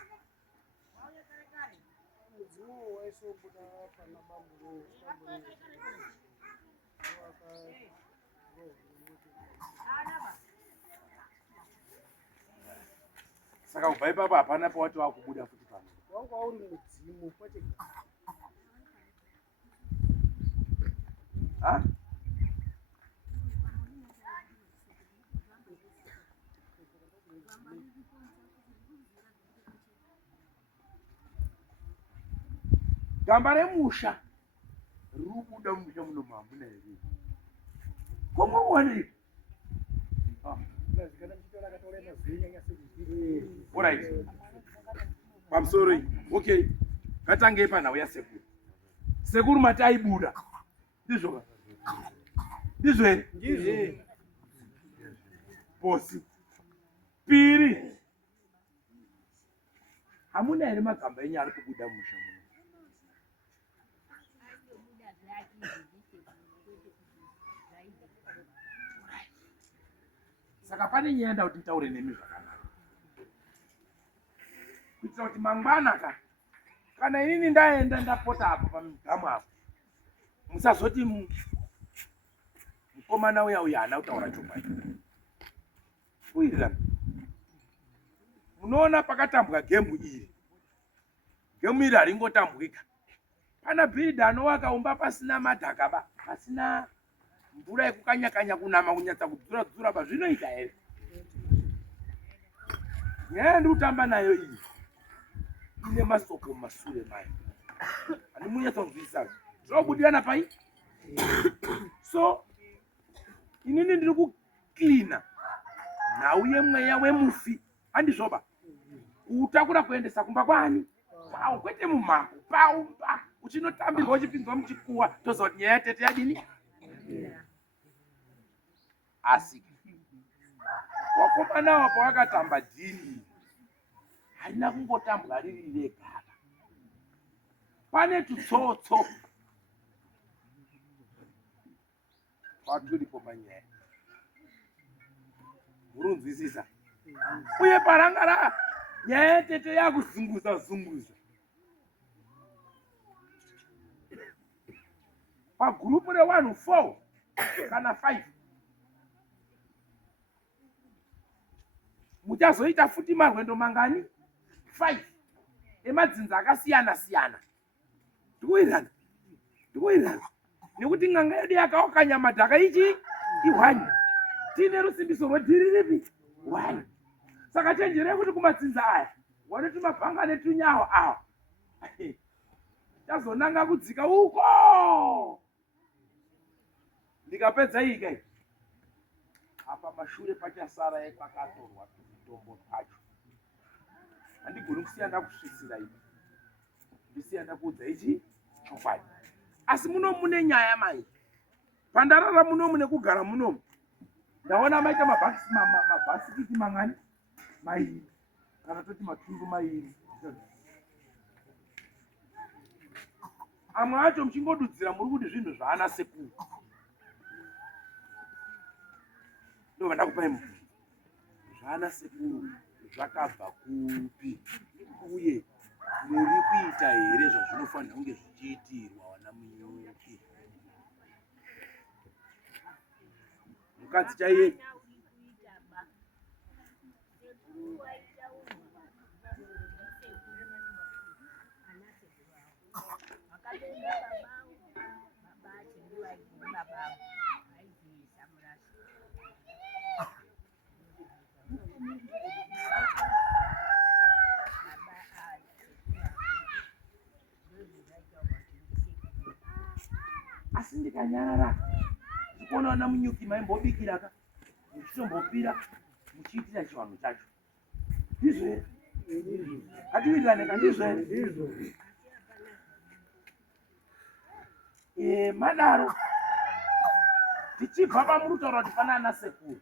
saka kubva ipapo hapana pawati wakubuda futi pano wanga uri mudzimu kwete gamba remusha riri kubuda mumusha muno mamuna here komuwanei orit pamusoro iyi okay ngatangei panhau yasekuru sekuru mati aibuda ndizvo ndizvo here posi piri hamuna here magamba enyu ari kubuda musha muno saka pane nyaya nda kuti nditaure nemi zvakanaka kuitira kuti mangwana kana inini ndaenda ndapota apo pamigamu apo musazoti mukomana uya haana kutaura chokwadi uirirana munoona pakatambwa gembu iri ngemwiri haringotambwika. Pana bhiridha anowakaumba pasina madhaka pasina mvura yekukanya-kanya kunama kunyatsa kudzura-dzura zvinoita here? Nyaya yandikutamba nayo iyi ine masoko mumashure mayo. Handimunyatsa kunzwisisa. Zvinobudirana pai? So inini ndiri kuklina nhau yemweya wemufi. Handizvoba kuutakura kuendesa kumba kwani pau kwete mumhango paumba uchinotambirwa uchipinzwa muchikuwa toziva kuti nyaya yatete yadini. Asi wakomana wapo wakatamba dhini harina kungotambwa riri regaba. Pane tutsotso paturipo panyaya. Murunzwisisa? Uye parangara nyaya yatete yakuzunguza pagurupu revanhu 4 kana 5 muchazoita futi marwendo mangani 5 emadzinza akasiyana-siyana. Ndikuwirirana nekuti n'anga yedu yakaokanya madhaka ichi ihwani tiine rusimbiso rwedhiri ripi 1. Saka chenjerei kuti kumadzinza aya wanoti mabhanga netunyawo awa chazonanga kudzika uko. Ndikapedza ikai apa mashure pachasara epakatorwa tumitombo twacho. Handigoni kusiya ndakusvisira ivi ndisiya ndakuudza ichi chokwadi. Asi munomu mune nyaya mai. Pandarara munomu nekugara munomu ndaona maita mabhasikiti mangani mairi kana toti matundu mairi. Amwe acho muchingodudzira muri kuti zvinhu zvaana sekuru. Ndo vandakupai mubvunzo. Zvaana sekuru zvakabva kupi uye muri kuita here zvazvinofanira kunge zvichiitirwa wana munyuki? Mukadzi chaiye asi ndikanyarara ndikuona wana munyuki maimbobikiraka muchitombopira muchiitira chivanhu chacho. Ndizvo here? Katiwirirane ndizvo here? Madaro tichibva pamurutaura kuti pana ana sekuru.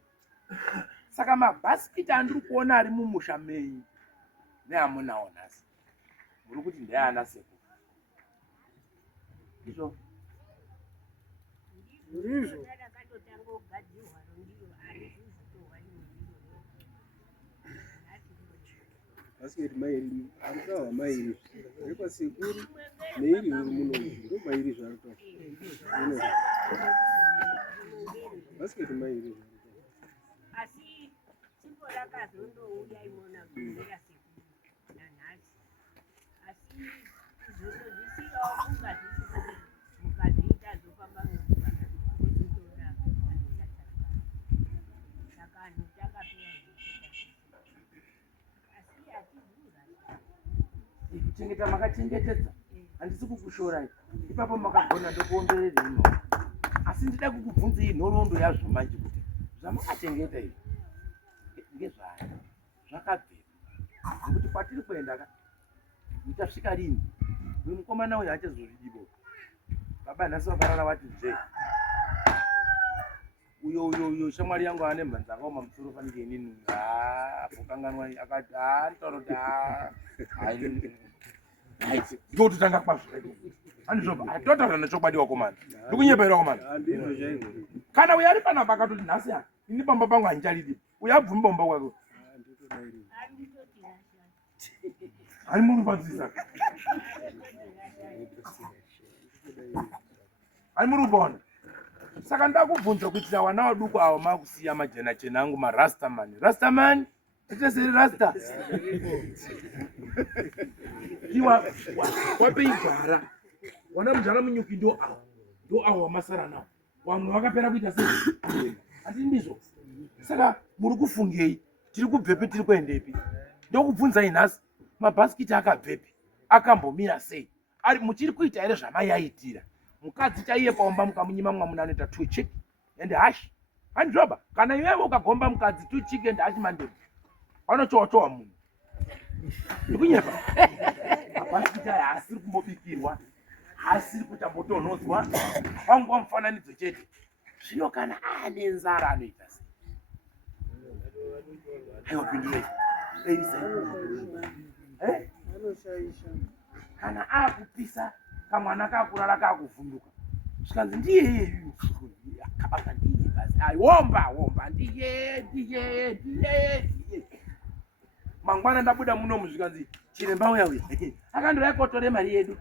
Saka mabhasikiti andiri kuona ari mumusha menyu neamunawo nhasi muri kuti ndeana sekuru. Ndizvo Basket mairi arikawa mairi arikwa sekuru neiri uri muno ndo mairi zvaruta muno basket mairi asi simbo rakazondouya imona kumbera sekuru nanhasi asi izvozvo zvisirawo kungazvisisi mukazviita zofamba nokuvana kuzotoda saka anhu takapera kuchengeta makachengetedza. Handisi kukushorai ipapo makagona ndokuomberere ino. Asi ndida kukubvunzei nhoroondo yazvo manje kuti zvamakachengeta izvi ngezvaya zvakabvepa. Nekuti kwatiri kuenda muchasvika rini uyu mukomana uyu achazozvidibo. Baba nhasi wakarara wati nje uyo shamwari yangu ane mhanza akaoma musoro fanike inini apokanganwa akati nditaura kuti ndototanga kwazvo. Handizvoba atotaura nechokwadi wakomana ndikunyepaira wakomana. Kana uyo ari panapa akatoti nhasi ini bamba pangu hanicharidi uyo abvumi bamba kwako ani murubadzisa ani murubona. Saka ndakubvunza kuitira wana waduku avo makusiya majena chena angu marastamani Echeseri rasta. Iwa wapeigara. Wana mujana munyuki ndo awo wamasara nawo. Wamwe wakapera kuita sei? Ati ndizvo. Saka muri kufungei? Tiri kubvepi tiri kuendepi? Ndokubvunza inhasi. Mabhasikiti akabvepi? Akambomira sei? Ari muchiri kuita here zvamayaitira. Mukadzi chaiye paomba mukamunyima mwamuna anoita 2 chick and hash. Handroba. Kana iwewe ukagomba mukadzi 2 chick and hash mandembe. Vanochowa munhu. Ndikunyepa. Mabhasikiti aya asiri kumbobikirwa. Asiri kutambotonhodzwa. Wangu mufananidzo chete. Zvino kana ane nzara anoita sei? Aiwa pindurei. Kana akupisa kamwana kakurara kakuvhunduka. Zvikanzi ndiye akabanga ndiye basi. Aiwomba ndiye. Mangwana ndabuda muno muzvikanzi chiremba uya. Akandora kotore mari yedu.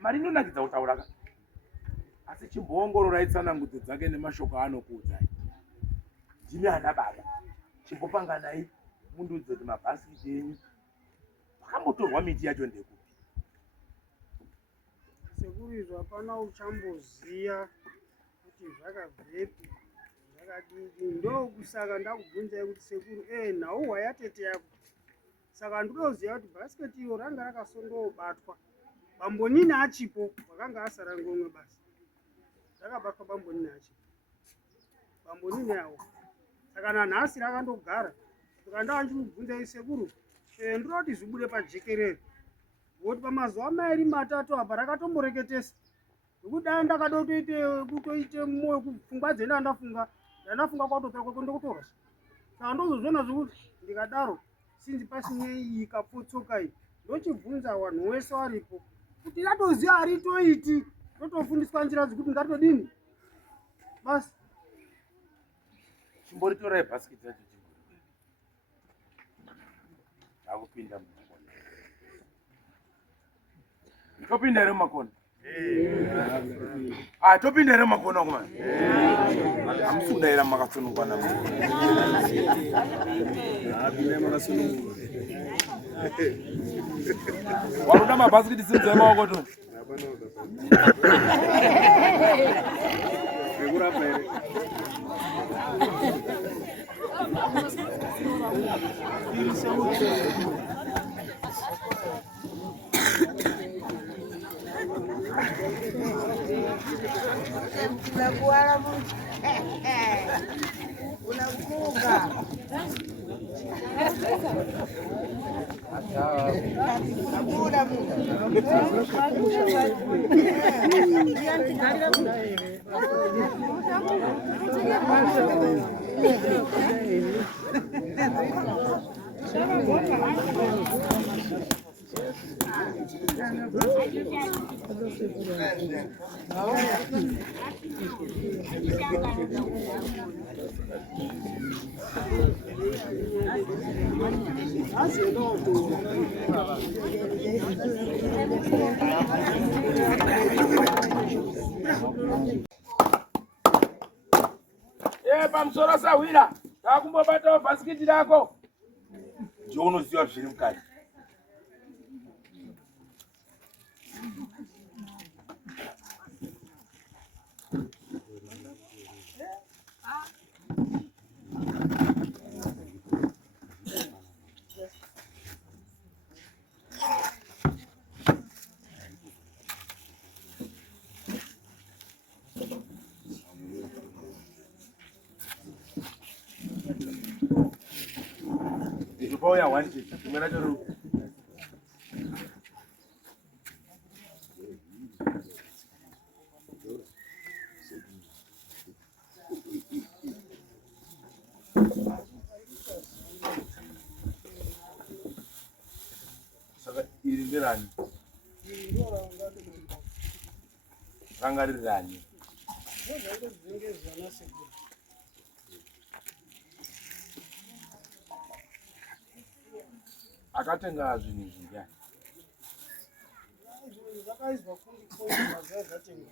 Mari inonakidza kutaura. Asi chimboongorora itsanangudzo dzake nemashoko anokuudza. Ndimi ana baba. Chimbopanga naye mundudze kuti mabhasikiti enyu akambotorwa miti yacho ndekupi. Sekuru izvo hapana uchamboziya kuti zvakabvepi zvakadii. Ndokusaka ndakubvunzai kuti sekuru nhau wayatete yako. Saka ndinoziva kuti bhasiketi iyo ranga rakasondobatwa. Bambonini achipo wakanga asara ngomwe basi. Rakabatwa bambonini achipo. Bambonini yawo. Saka nanhasi rakandogara. Saka ndakandimubvunzai sekuru. Ndinoti zvibude pajekerere. Ngokuti pamazuva mairi matatu apa rakatomboreketesa. Nokuti ndakada kutoite moyo kupfungwa dzendandafunga. Ndandafunga kwatotora kwekutora. Saka ndozozviona zvokuti ndikadaro sinzi pasinei ikapotsoka iyi. Ndochibvunza vanhu wese varipo. Kuti ndatoziva haritoiti. Ndotofundiswa njira dzekuti ngatodini. Basi. Chimboritora ibhasikiti yacho chimbori. Akupinda mumakona. Topinda here mumakona. Topinda here mumakona kuma. Amusunda here makasunungwa na munhu. Waruda mabhasikiti simudza maoko toni. Kurapa here. Pamusoro sawira. Takumbobatawo bhasikiti rako. Ndiwo unoziva zviri mukati. Boya wanti, tumena choro. Saka irindirani. Rangarirani. Akatenga zvinhu zvingani. Zvakaizwa kondi mazuva zvatenga.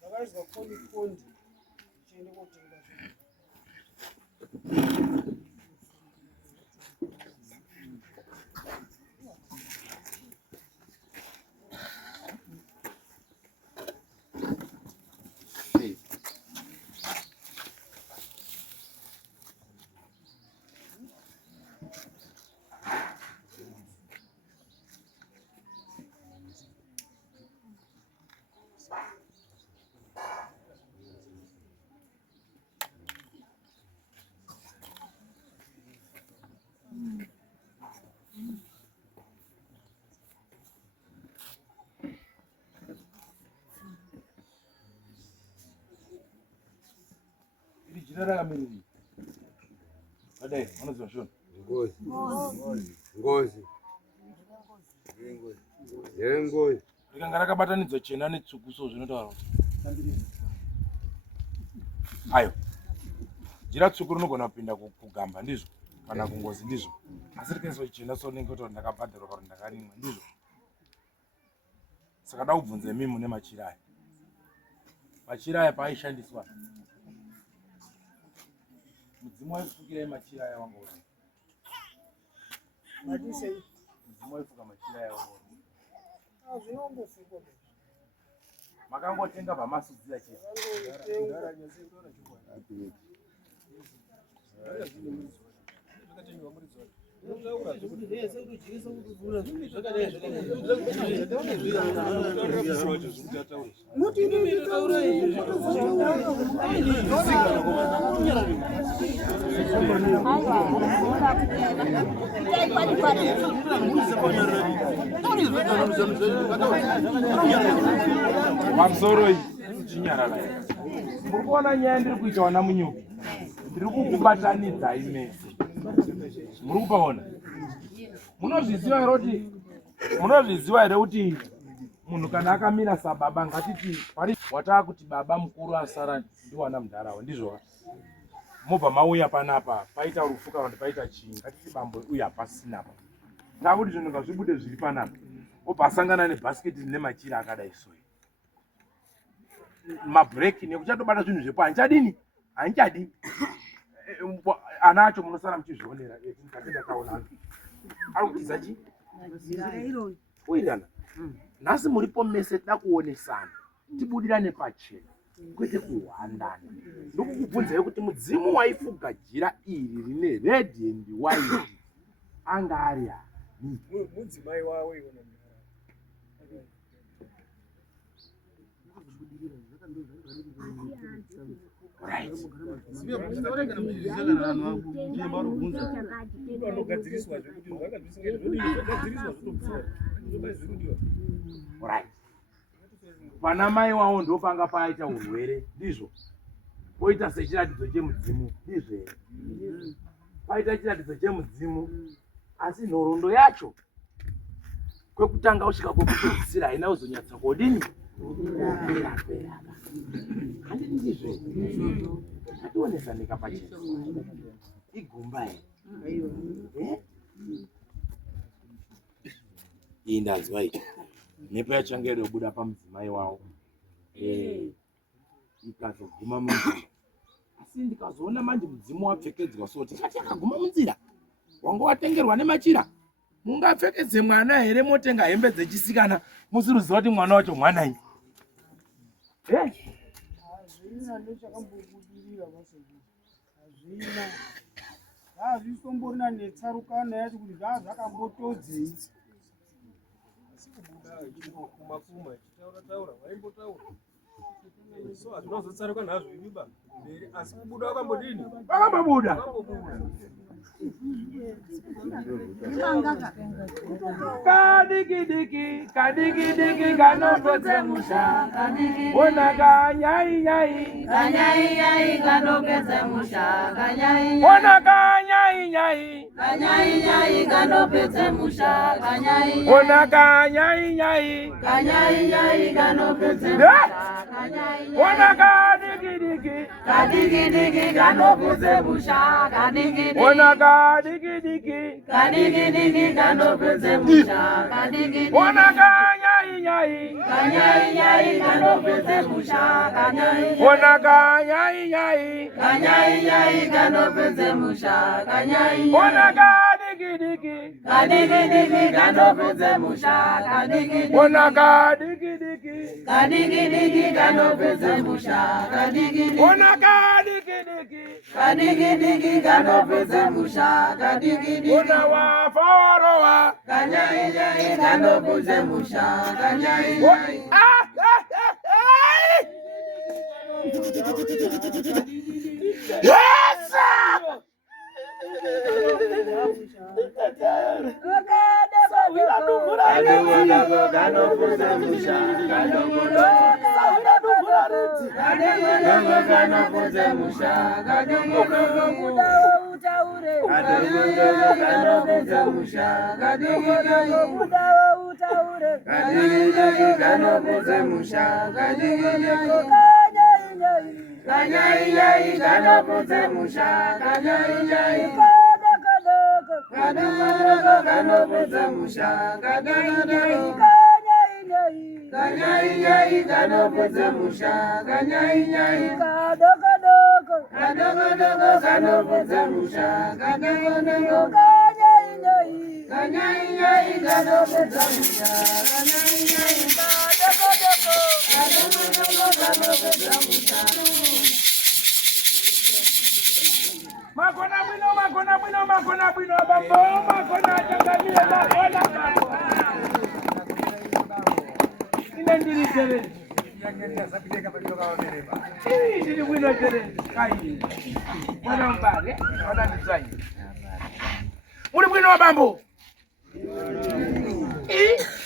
Zvakaizwa kondi. Chiende kotenga. Ndara miriri. Adai, unoziva shona? Ngozi. Ngozi. Rikanga rakabatanidzwa chena netsvuku so zvinotaura. Ayo. Jira tsvuku rinogona kupinda kugamba ndizvo kana kungozi ndizvo. Asi rikaiswa chena so ndingoto ndakabhadharwa kana ndakarimwa ndizvo. Saka ndaubvunze mimi mune machira. Machira aya paaishandiswa. Mudzimu waifukira machira aya wangu. Madisei. Mudzimu waifuka machira aya wangu. Zvinongofuka. Makangotenga pamasudzira chete. Pamusoro chinyarara. Muri kuona nyaya ndiri kuita wana munyuki. Ndiri kukubatanidza imese. Muri kupaona? Munozviziva here kuti munhu kana akamira sababa ngatiti wataa kuti baba mukuru asara ndiwana mudharawo ndizvo. Mobva mauya panapa paita rufuka kana paita chinyi ngatiti bambo uyu hapasina pa. Ndakuti zvinhu ngazvibude zviri panapa. Obva asangana nebhasiketi rine machira akadai so. Mabreak nekuchatobata zvinhu zvepo hanchadini? Hanchadini? Ana acho munosara muchizvionera ngatenda kaona. Ari kutiza chi? Uirana. Nhasi muripo mese tida kuonesana. Tibudirane pachena. Kwete kuhwandana. Ndokukubvunzai kuti mudzimu waifuga jira iri rine red and white anga ari ani. Mudzimai wawe iwona. Right. Right. Vana mai wavo ndopanga paita urwere ndizvo. Poita sechiratidzo chemudzimu ndizvo here. Paita chiratidzo chemudzimu asi nhoroondo yacho kwekutanga usvika kwekupedzisira haina kuzonyatsa kodini? Handiti ndizvo. Ngationesanika pachena. Igumba here. Iyi ndazwa icho. Mhepo yachange yobuda pamudzimai wavo. Ikazoguma munzira. Asi ndikazoona manje mudzimu wapfekedzwa so tikati akaguma munzira. Wanga watengerwa nemachira. Mungapfekedze mwana here motenga hembe dzechisikana musiruziva kuti mwana wacho mwanai. Hazvina ndochakambobudirira basa. Hazvina. Hazvisomborina netsarukano yacho kuti zvakambotodzei. Kuma chitaura waimbotaura. So hazvinozotsaruka nazvo ibiba. Asi kubuda wakambodini? Wakambobuda. Kadiki kanopedze musha. Ona kanyai kanopedze musha. Ona kanyai kanopedze musha. Ona kanyai kanopedze musha. Ona kadiki kanopedze musha. Ona kadiki kanopedze musha. Ona kanyai kanopedze musha. Ona kanyai kanopedze musha. Ona kadiki kanopedze musha. Ona kadiki kanopedze musha. Ona kadiki kanopedze musha. Ona waforowa kanopedze musha. Yes! Charity. Kadogo kanopedze mushaka. Kadogo Mudawo utaure. Kadogo kanopedze mushaka. Mudawo utaure. Kadogo kanopedze mushaka. Kanyai kanopedze mushaka. Kanyai Kadogo kanopedze mushaka. Kanyai kanopedze mushaka. Kanyai Kadogo kanopedze mushaka. Kanyai kanopedze Makona bwino bambo, makona tangamia makona bambo. Ine ndiri tere. Ndiri bwino tere. Kai. Mwana mbale, mwana ndizai. Muri bwino bambo.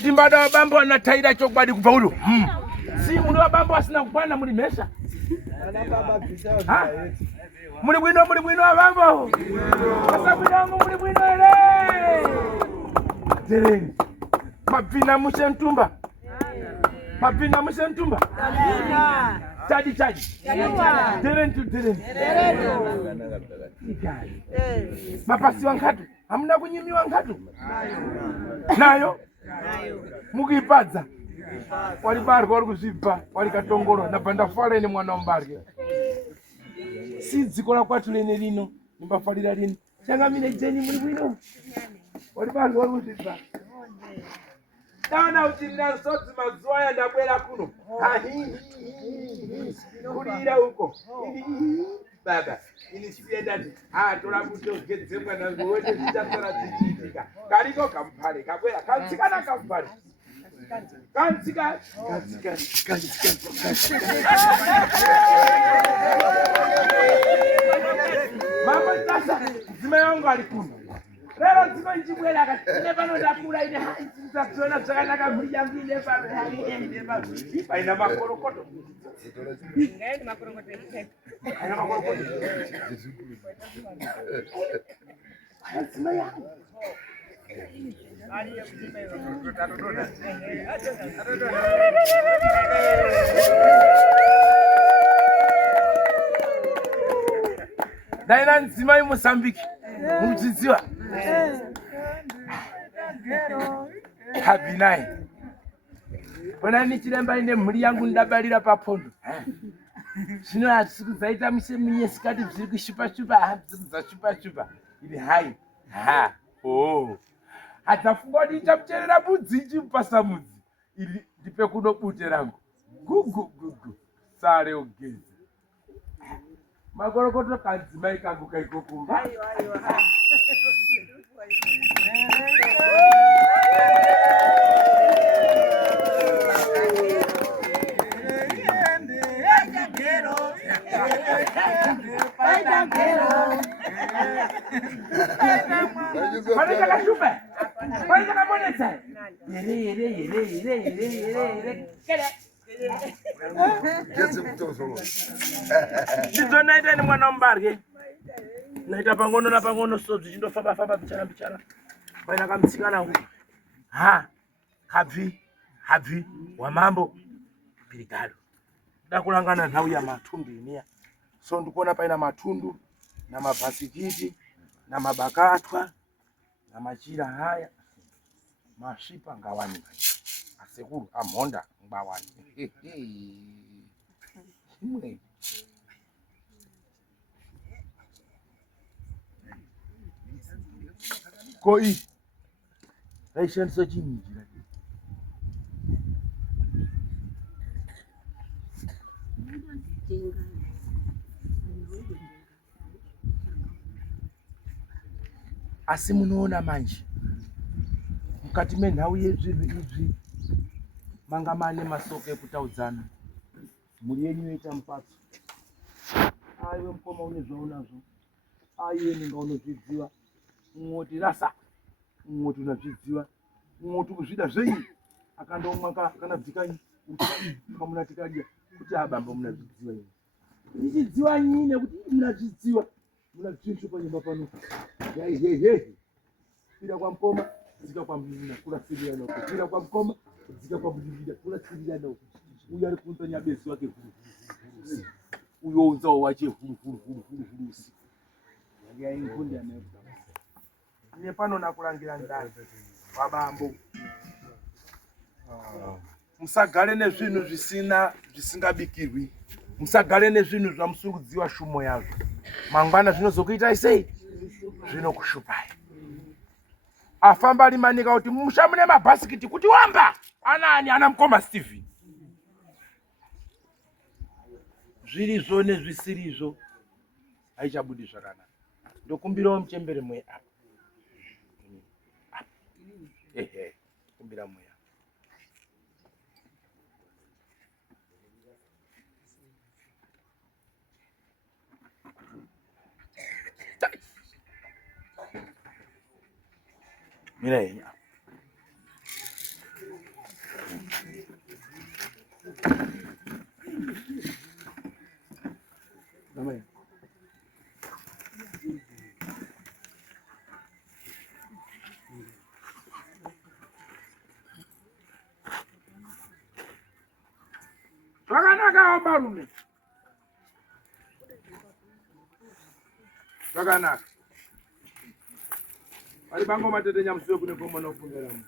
Ndimbada bambo na taira chokwadi kubva ulo. Si muri bambo asina kupana muri mesha. Ha? Muri bwino bambo. Asa bwino muri bwino ele. Tereni. Mapina mushentumba. Mapina mushentumba. Chaji. Tereni tu tereni. Mapasi wankatu. Hamuna kunyimiwa wankatu. Nayo. Mukipadza. Wali bargo wali kuzipa. Wali katongoro. Na banda fale ni mwana mbarge. Si dzikola kwatu lene lino nimbafalira lini changamine jeni muri bwino wali bantu wali kuzipa kana uchinda soti mazuwa ya ndabwera kuno kulira huko baba ini sienda tola buto gedzemwa na ngote zichakora zichitika kaliko kampale kabwera kanzikana kampale kanzika mama tasa zimeongo alikuwa leo zima njibwela akatine pano ndakula ine nitakuona tsakana mlija ngine pale ende pale ipa ina makorokoto ngani makorokoto yake ana makorokoto zima yangu ali ya kujima hiyo tatododa Daina nzima yi Mozambique. Mudzidziwa. Habinai. Bona nichiremba ine mhuri yangu ndabalira papondo. Zvino hatikuzaita munyesikati zviri kushupa-shupa, hadzikudzashupa-shupa. Ili hai. Hadzafunga kuti ichamucherera mudzi ichimupasa mudzi. Ili ndipe kuno bute rangu. Gugu. Sare ugezi. Makorokoto kadzimai kangu kaikokumba. Aiwa. Pane chakashupa. Pane chakamonesa. Yere. Ndizonaita ni mwana mbarge. Naita pangono sodzi chindofamba bichana. Paina kamtsikana uyu. Habvi wamambo Pirigado. Ndakulangana nhau ya matundu inia. So ndikuona paina matundu na mabhasikiti na mabakatwa na machira haya. Mashipa ngawani. Asekuru amhonda ngawani. Koi raishandisa chini njira asi munoona manje mukati menhau yezvinhu izvi manga mane masoko ekutaudzana mhuri yenyu yoita mupatso aiwe mukoma une zvaunazvo aiwe ninga unozvidziwa umoti rasa umoti unazvidziwa umoti kuzvida zvenyu akandomwa kana bzikanyi kamunatikadya kuti abambo munazvidziwa imi. Ndichidziwa nyine kuti munazvidziwa. Munazvinchu panyumba pano. Hehehe. Kwira kwa mkoma, dzika kwa mlina, kula sirira nako. Kwira kwa mkoma, dzika kwa mlina, kula sirira nako. Uyo ari kunza nyabesi wake huru. Uyo unzawo wache huru. Yangia inkundi amefuta. Ine pano nakulangira ndani. Wabambo. Musagare nezvinhu zvisingabikirwi. Musagare nezvinhu zvamusungudziwa shumo yazvo. Mangwana zvinozokuitai sei? Zvinokushupai. Afamba limanika kuti musha mune mabhasikiti kuti wamba. Anani ana mkoma Steven. Zvirizvo nezvisirizvo haichabudi zvakanaka. Ndokumbirawo muchembere mwe apa. Ehe, kumbira mwe. Mira ella. Dame. Zvakanaka marume. Zvakanaka. Ari bango matete nyamusiwe kune komona kufungera mu.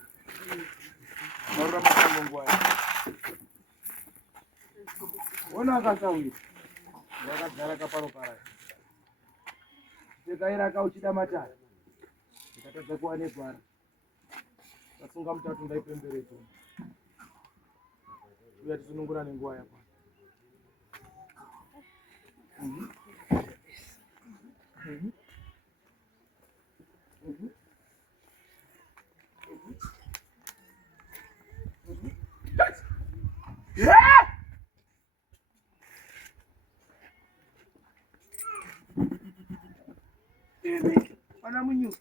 Marura masango ngwaya. Ona akasawira. Wakadzara kaparo paraya. Tekaira kauchida matara. Tikatadza kuwane gwara. Tasunga mutatu ndaipemberedzo. Uya tisunungura nenguwa yako. Yeah! Ana munyu.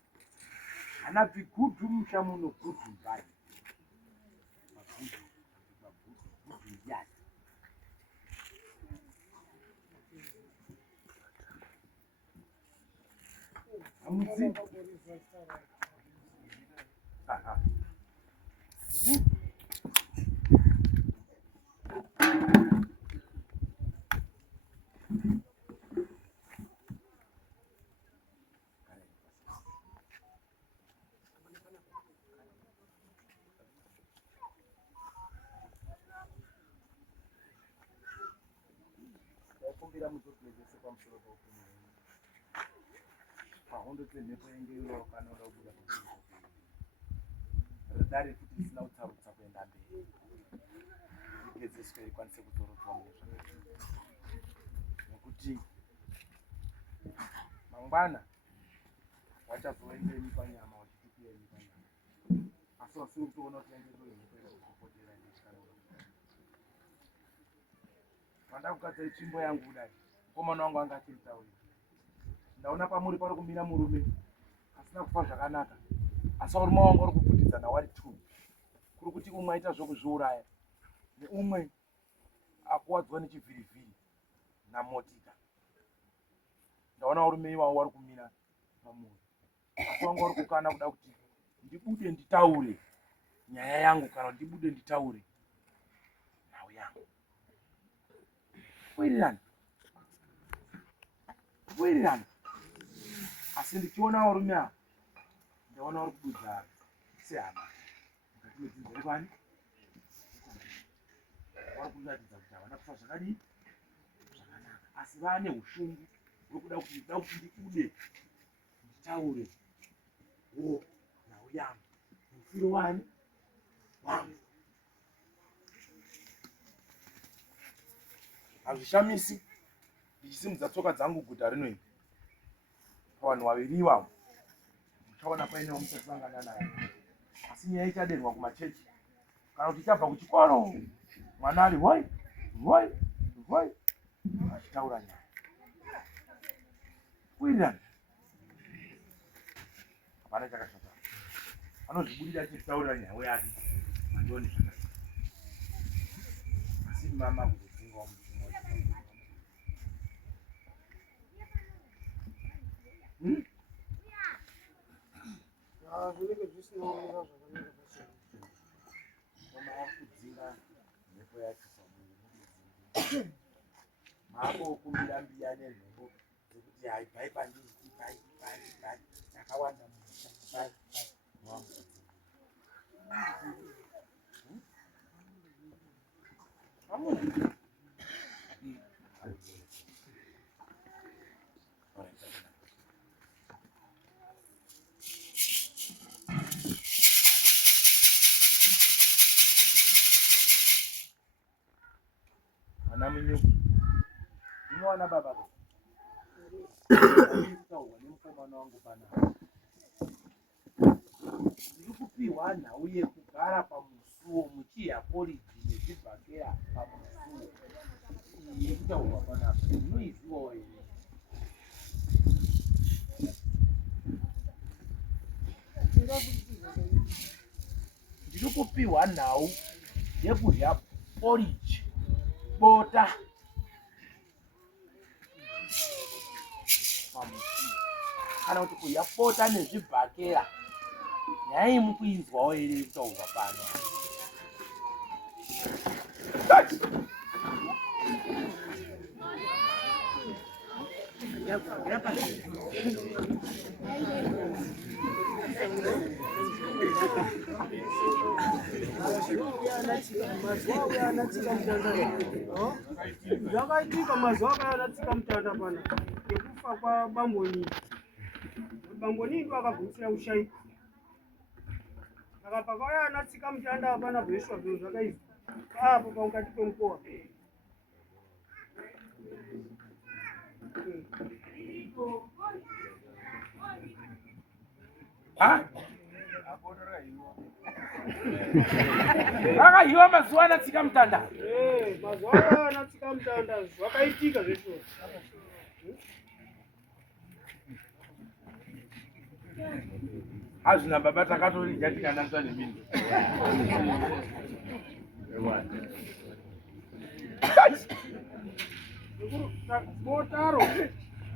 Ana vigudu mshamuno gudu mbali. Amuzi. Aha. Kumbira mutokuwezese pamusoro paupenyu hwenyu. Pahondo dzemhepo yengeiro kana uda kubuda pamusoro. Ridare kuti risina kutsarutsa kuenda mberi. Ripedzeswe rikwanise kuzorodzwa mune zvakanaka. Nekuti mangwana wachazoendeni panyama wachitipiyeni panyama. Asi wasiri kutoona kuti yange ndo yemupera kukupotera ndechikana. Pandakugadzira tsvimbo yangu kudai, mukomana wangu anga achiritaura. Ndaona pamuri pari kumira murume asina kufa zvakanaka. Asi murume wangu ari kubvutidzana wari 2. Kuri kuti umwe aita zvokuzviuraya neumwe akuwadzwa nechivhirivhiri namotika. Ndaona murume iwawo wari kumira pamuri. Asi wangu ari kukana kuda kuti ndibude nditaure nyaya yangu kana ndibude nditaure nhau yangu. Wirirani. Asi ndichiona varume ava ndaona vari kubudza sehama mukati medzimba yekwani. Vari kuratidza kuti havana kufa zvakadii zvakanaka, asi vane ushungu hwekuda kuti ndibude nditaure nhau yangu mufiro wani wangu. Hazvishamisi ndichisimudza tsoka dzangu guta rino iri. Pavanhu vaviri ivavo muchaona painewo muchasangana naye. Asi nyaya ichaderwa kumachechi. Kana kuti ichabva kuchikoro mwana ari hoi achitaura nyaya. Wirirani. Hapana chakashata. Anozvibudira achitaurira nyaya yake. Mandioni zvakanaka. Asi mama kuzodzinga zvinenge zvisinaoneka zvakanaka kudzinga mhepo yacho makukumbira mbiya nemhepo dzekuti hai pai panditi pai takawanda pai ana munyuku unowana baba taurwa nemukomana wangu panapa ndiri kupihwa nhau yekugara pamusuwo muchiya koriji nezvibhakera pamusuwo iyi yekutaurwa panapa ndinoizivawo here ndiri kupihwa nhau yekudya poriji bota kana kuti kudya bota nezvibhakera nyaya mukuinzwawo here kutaurwa pano zvakaitika mazuva akayanatsika mutanda pana ngekufa kwabambonini. Bambonini ndo akabvunzira ushayi saka pakauya anatsika mutanda apana bhoiswa zvinhu zvakaizwa apo pakati pemukowa akahiwa mazuva anatsika mutanda mazuva akauya anatsika mutanda zvakaitika zvesho hazvina baba takatorija tikananzwa nemini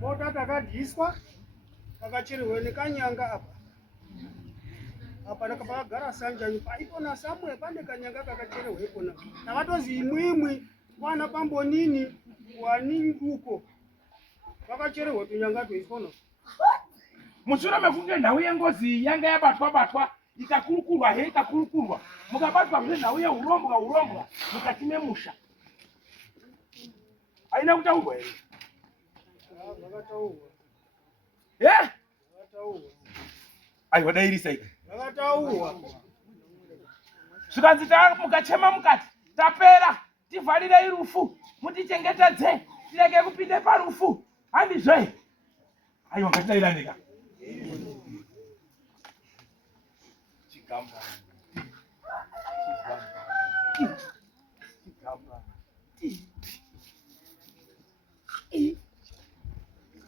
bota takadyiswa takachererwa nekanyanga apa pakagara sanjanyu paipona samwe pane kanyanga kakachererwa ipona takatozi imwimwi wana pambonini wani nduko vakachererwa tunyanga toisona mushure mekunge nhau yengozi yanga yabatwa ikakurukurwa he ikakurukurwa mukabatwa kune nhau yeurombwa mukati memusha haina kutaurwa here aiwa dairisa ika zvikanzi mukachema mukati tapera tivharirei rufu mutichengetedze tirege kupinde parufu handizve aiwa ngatidairanika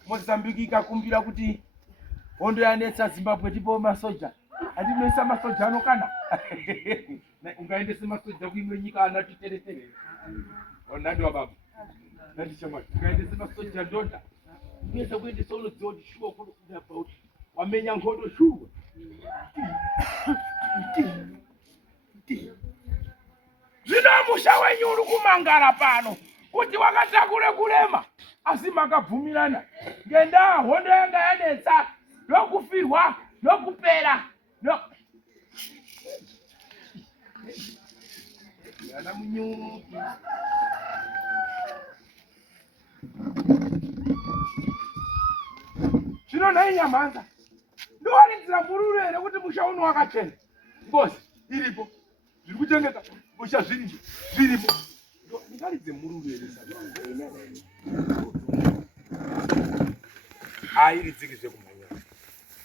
Mozambique ikakumbira kuti hondo yanetsa Zimbabwe tipo masoja andinoisa masoja anokana ungaendese masoja kuimwe nyika anati tere onandi wababa nandi chamati ungaendese masoja ndonda unoisa kuendesa unodziwa kuti shuwa kuno kuda about wamenya ngodo shuwa zvino musha wenyu uri kumangara pano kuti wakatakure kurema asi makabvumirana ngendaa hondo yanga yanetsa nokufirwa nokupera yana munyuki zvino nhai Nyamhanza ndowaridzira mururu here kuti musha uno wakachena ngozi iripo zviri kuchengeta musha zviripo ndingaridze mururu here airidzikizve kumhanya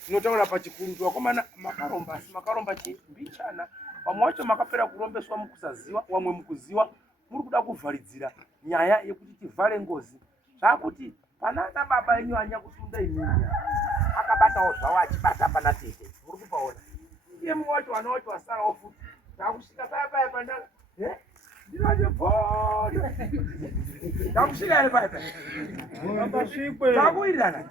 tinotaura pachikuru vakomana makaromba asi makaromba chimbichana vamwe vacho makapera kurombeswa mukusaziva vamwe mukuziva muri kuda kuvharidzira nyaya yekuti tivhare ngozi zvakuti panana baba enyu anyakutunda imini akabatawo zvavo achibata pana tete uri kupaona iye mumwe wacho vana vacho vasarawo futi zvakusvika paya pandaka ndinochiphodo ndakusvika ere paipa Akasvikwe. ndakuirirana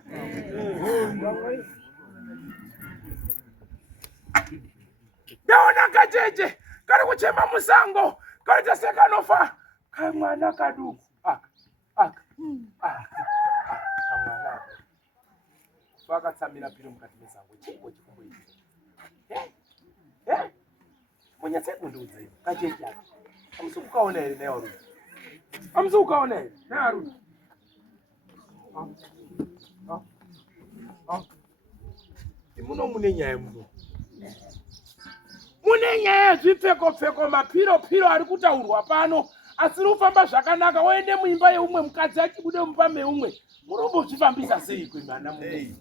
ndaona kacheche kari kuchema musango kaita sekanofa kamwana kaduku kamwana vakatsamira piro mukati mesango chipo chikumboiti munyatsekundiudza ivo kacheche aka amusi kukaona here nearudi amusi kukaona here nearudi imuno mune nyaya muno mune nyaya yezvipfeko mapiro ari kutaurwa pano asiri kufamba zvakanaka woende muimba yeumwe mukadzi achibude mumba meumwe munombozvifambisa sei kwemwana muno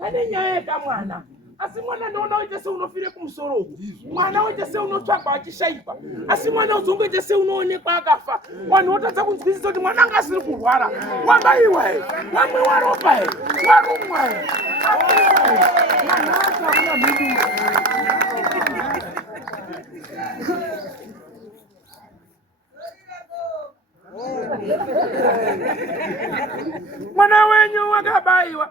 ane nyaya yekamwana asi mwana ndoona uite seunofire kumusoro uku mwana uite seunotsvagwa achishaikwa asi mwana uzongoite seunoonekwa akafa vanhu votadza kunzwisisa kuti mwana anga asiri kurwara wabaiwa here wamwiwa ropa here warumwa here mwana mhindu mwana wenyu wakabaiwa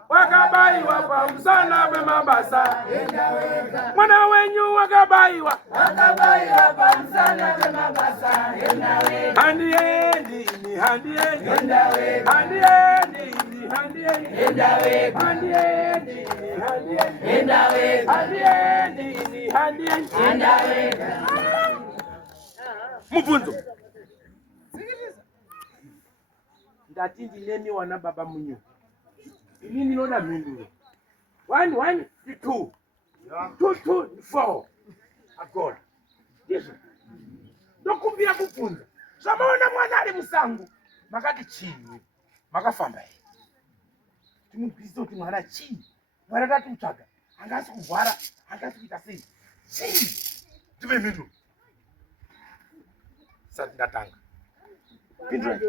pamusana pemabasa mwana wenyu wakabaiwa pamusana pemabasa handiendi mubvunzo ndati ndinemiwa nababa munyu ini ndinoda mhinduro 1 2 2 4 agora ndizvo ndokumbira kubvunza zvamaona mwana ari musango makati chii makafamba here timubvise kuti mwana chii mwana tati mutsvaga angasi kurwara angasi kuita sei chii ndive mhinduro sati ndatanga pindura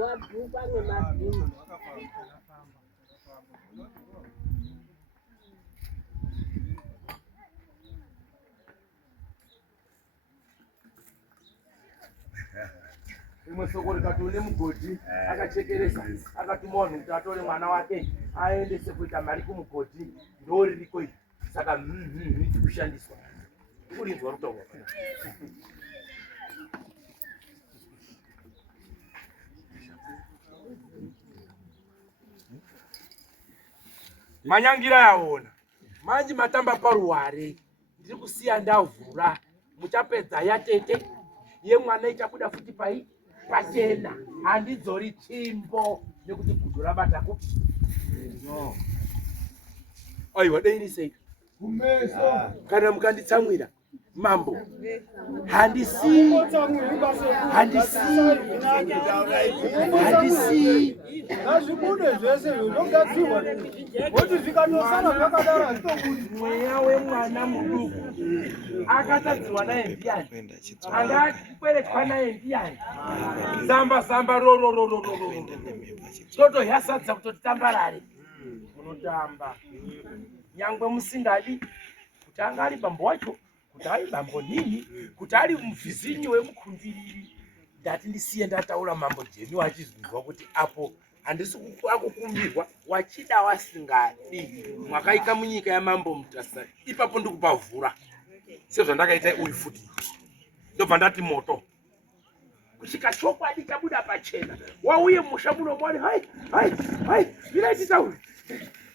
rimwe soko rikatone mugodhi akachekeresa akatuma vanhu kuti atore mwana wake aendese kuita mari kumugodhi ndoririko iri saka kushandiswa kurinzwa rutaurwa manyangira yaona manje matamba paruware ndiri kusiya ndavhura muchapedza yatete yemwana ichabuda futi pachena handidzori tsvimbo nekuti gudo rabata kupi aiwa dei sei kana mukanditsamwira mambo handisi Nazvibude zvese zvinogadzirwa kuti zvikatosara zvakadaro hazvitobudi. Mweya wemwana muduku akatadzirwa naye ndiani anga akweretwa naye ndiani zamba totohyasadza kutoti tambarare munotamba nyangwe musingadi kuti anga ari bambo wacho kuti ari bambo nini kuti ari muvhizinyi wemukumbiriri ndati ndisiye ndataura mambo jeni wachizwizwa kuti apo handisi akukumbirwa wachida wasingadi mwakaika munyika yamambo mutasa ipapo ndikupavhura sezvandakaita uyu futi ndobva ndati moto kusvika chokwadi chabuda pachena wauye musha muno mwari hai viraititauri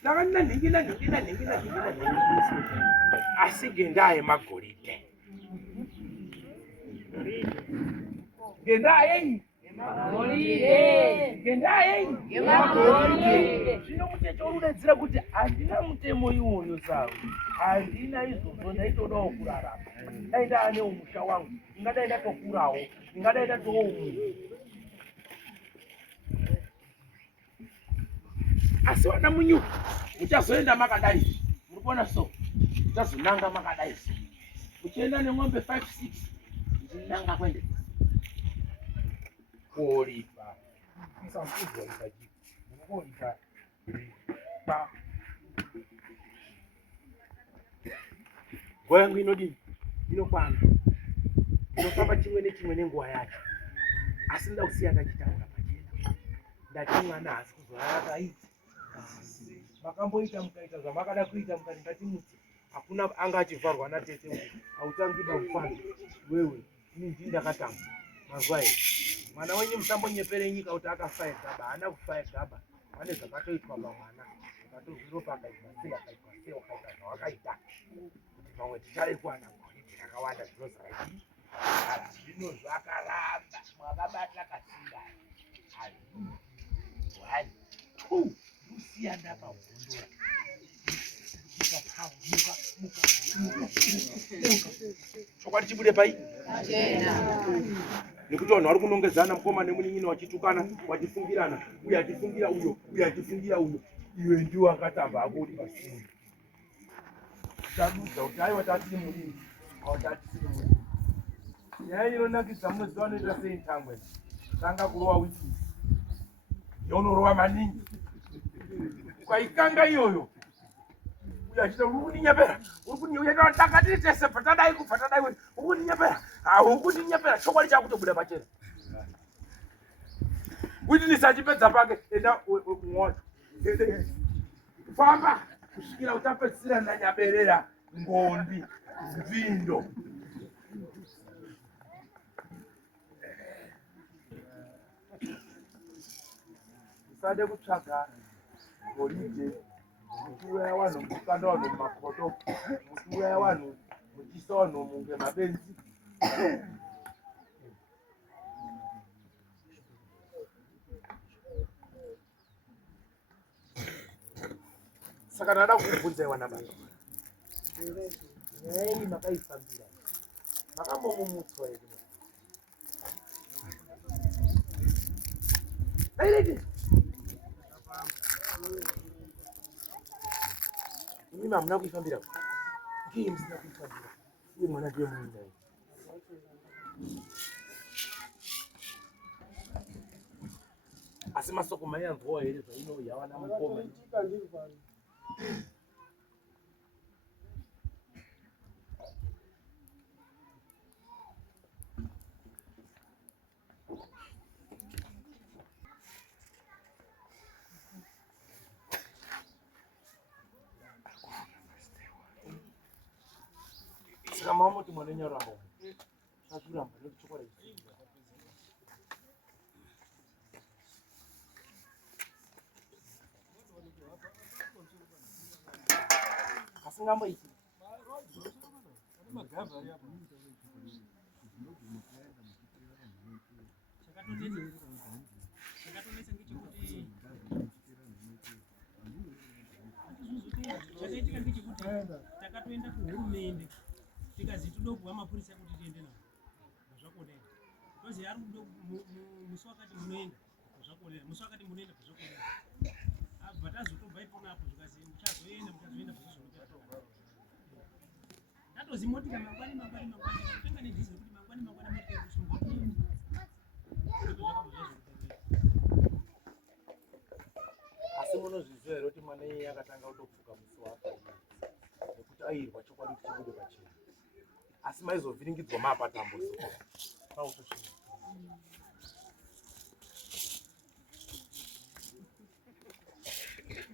ndakanina nhingina asi ngendaa yemagoridhe ngendaa yenyi ngendaa yenyi zvino muteto urudedzera kuti handina mutemo iwoyo zavo handina izvozvo ndaitodawo kurarama dai ndaane umusha wangu ingadai ndatokurawo ingadai ndatowo munhu asi vana munyuka muchazoenda makadai muri kuona so muchazonanga makadai so muchienda nemwombe 5-6 ndinanga kwende koripa isamuzwa ikajipa koita ba nguva yangu inodini inokwana inofamba chimwe nechimwe nenguva yacho asi nda kusiya ndachitaura pachena ndati mwana asi kuzoakaiti makamboita mukaita zvamakada kuita mukati ngatimutse hakuna anga achivharwa natete uyu hautangida kufana wewe ini ndii ndakatamba mazuva edu mwana wenyu musambonyepere nyika kuti akafa egaba haana kufa egaba pane zvakatoitwa pamwana akatozviropa akaitwa sei akaitwa sei wakaita zvawakaita kuti pamwe tichaikuwana maoniti rakawanda zvinozara ii zvino zvakaramba mwakabatira kasingani hazviwani kusiya ndakagondora chokwadi chibude pai nekuti vanhu vari kunongedzana mukoma nemunin'ina wachitukana wachifungirana uye achifungira uyo uye achifungira uyo iwe ndiwo akatamba akoti pasini tadudza kuti aiwa tatiri murini awa tatisiri murini nyaya inonakidza munoziva noita sei ntangwe tanga kurova witness yaunorova maningi ukaikanga iyoyo uye achita uri kundinyepera uri kundinyepera takatiri tese patadai kubva tadai uri kundinyepera uri kundinyepera chokwadi chakutobuda pachena witness achipedza pake enda mwacho famba kusvikira utapedzisira ndanyaberera ngondi mvindo usade kutsvaga golide muchiuraya vanhu muchikanda vanhu mumakoto muchiuraya vanhu muchiisa vanhu munge mabenzi saka ndada kukubvunzai wana baba nyaya iyi makaifambira makambomumutswa here aireti imi hamuna kuifambira kii musina kuifambira uye mwana ndiye muinai asi masoko maiyanzwawo here zvainoyawana mukoma saka mamoti mwana nyarambo azviramba nekuchokwadi asingamboiti chakaitika ngechekuti takatoenda kuhurumende tikazi toda kuva mapurisa kuti tiende navo zvazvakorera tozi ari musi wakati munoenda zvazvakorera musi wakati munoenda zvazvakorera abva tazotobva iponapo zvikazi muchazoenda zvizvizvizvizvo tatozi motika mangwani kutenga nedhizeri kuti mangwani motika kusungoti asi munozviziva here kuti mwana iyeye akatanga kutopfuka musi wake nekuti airwa chokwadi kuti chibude pachena asi maizovhiringidzwa maapatambuzo pautosvika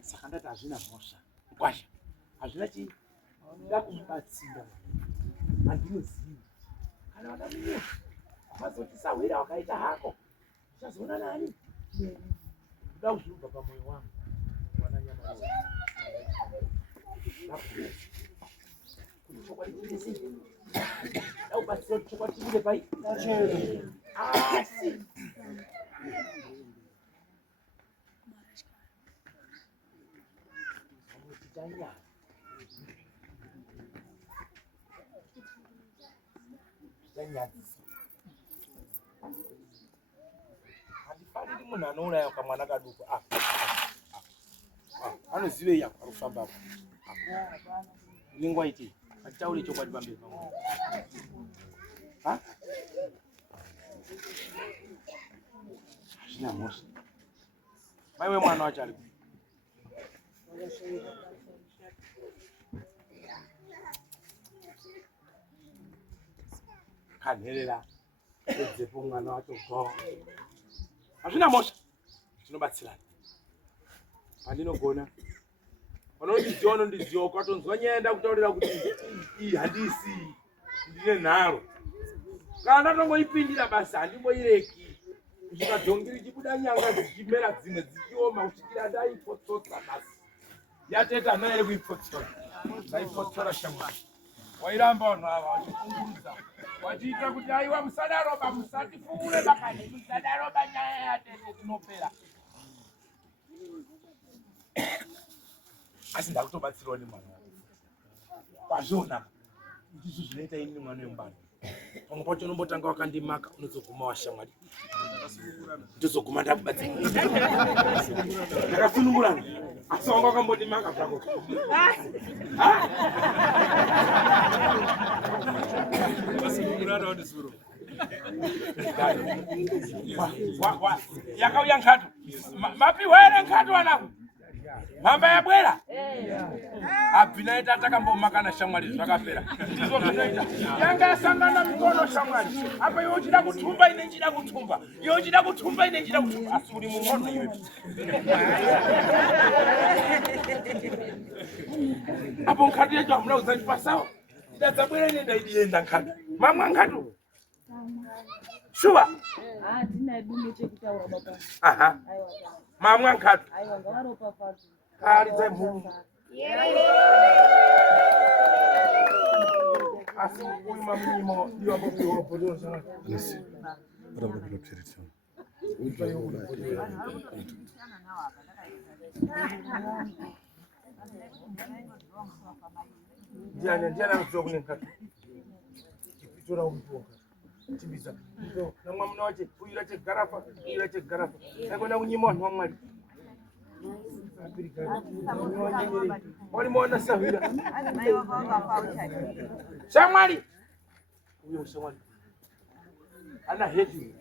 saka ndati hazvina mhosva kwasha hazvina chii nda kumubatsira handinozivi kana vada munyika mazotisawira wakaita hako uchazoona nani kuda kuzvirubva pamwoyo wangu mwana nyama kuti chokwadi chidese daubatsira kuti chokwadi chibude pai asi tichanyaya tichanyadzisa handifaniri munhu anouraya kamwana kaduku anozivei ako ari kufambapo nenguva itei hatitaure chokwadi pamberi pamwe hazvina mhosva maiwe mwana wacho ali kanherera edzepo mwana wacho go hazvina mosha tinobatsirana pandinogona vanondidziwa vanondidziwa ukatonzwa nyaya ndakutaurira kuti iyi handisi ndine nharo kana ndatongoipindira basa handimboireki kusvika dhongi richibuda nyanga dzichimera dzimwe dzichioma kusvikira ndaipotsotsa basi yateta naere kuipotsora ndaipotsora shamwari wairamba vanhu ava vachifungurudza wachiita kuti aiwa musadaroba musatifungure bakani musadaroba nyaya yatete tinopera asi ndakutobatsirawo nemwana kwazvona izvi zvinoita ini nemwana wemubani pamwe pacho unombotanga wakandimaka unozoguma washamwari ndozoguma ndakubatsira ndakasunungurana asi wanga wakambondimaka zvako yakauya nkatu mapiwa ere nkatu wanako mamba yabwera abvina ita takambomakana shamwari zvakapera ndizvo zvinoita yanga yasangana mikono shamwari apa iwe uchida kutumba ine chida kutumba iwe uchida kutumba ine chida kutumba asi uri mumono iwe apo nkatu yecho hamuna kuzandipasawo ida dzabwera ine ndaidienda nkatu mamwa nkatu shuva aha mamwa nkatu kari dzemhungu asi uyu mamunyimo ndiwambopiwa ndiani anoziva kune nkatu itora umupiwa chimbiza namwamuna wache uyira chegarafa uyira chegarafa aikona kunyima vanhu vamwari walimona savira shamwari uyo shamwari ana hedi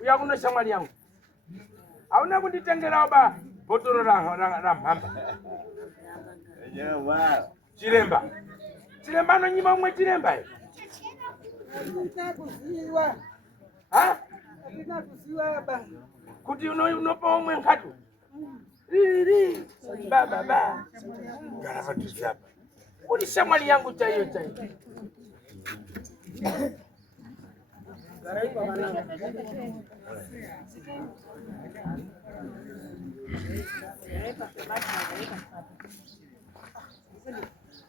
uya kuno shamwari yangu hauna kunditengerawo ba bhotoro ramhamba chiremba anonyima umwe chiremba kuti unopa umwe nkatu riri baba gara padhuze apa uri shamwari yangu chaiyo chaiyo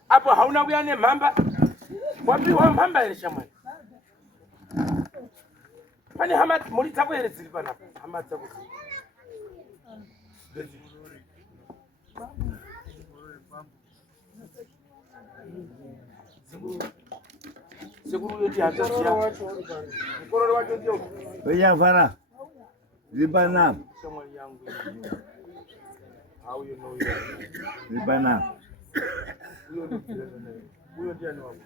apo hauna kuya nemhamba wapiwa mhamba here shamwari pane hama mhuri dzako here dziri panapa hama dzako sekuru yoti hataziya mukororo wacho ndio uyavhara zibana shamwari yangu auyo no zibana uyo ndiani wako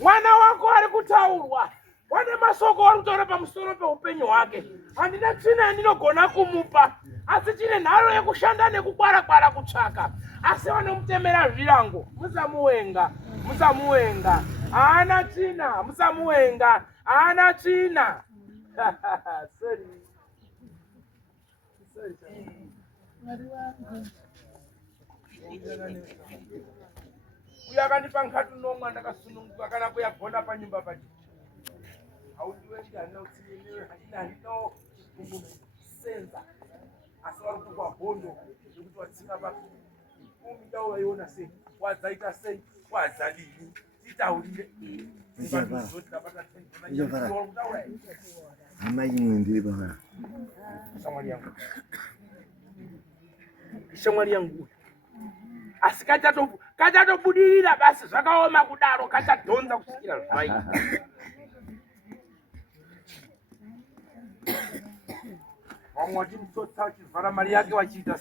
mwana wako ari kutaurwa wane masoko ari kutaura pamusoro peupenyu hwake handina tsvina yandinogona kumupa asi chine nharo yekushanda nekukwarakwana kutsvaka asi vanomutemera zvirango musamuwenga haana tsvina musamuwenga haana tsvina uyo akandipa nkatu nomwa ndakasununguka kana kuyagona panyumba pachi haudiwendi handina utsinenewe handina senza asi vari kupa hondo yekuti watsika pa umidao vaiona sei wadzaita sei wadzadini titaurire zoti ndapata kutaura Amaji mwindi bana. Shamwali yangu. Asikata to budirira basi zvakaoma kudaro kachadhonza kusikira zvai. Wamwati msotsa wachivhara mari yake wachiita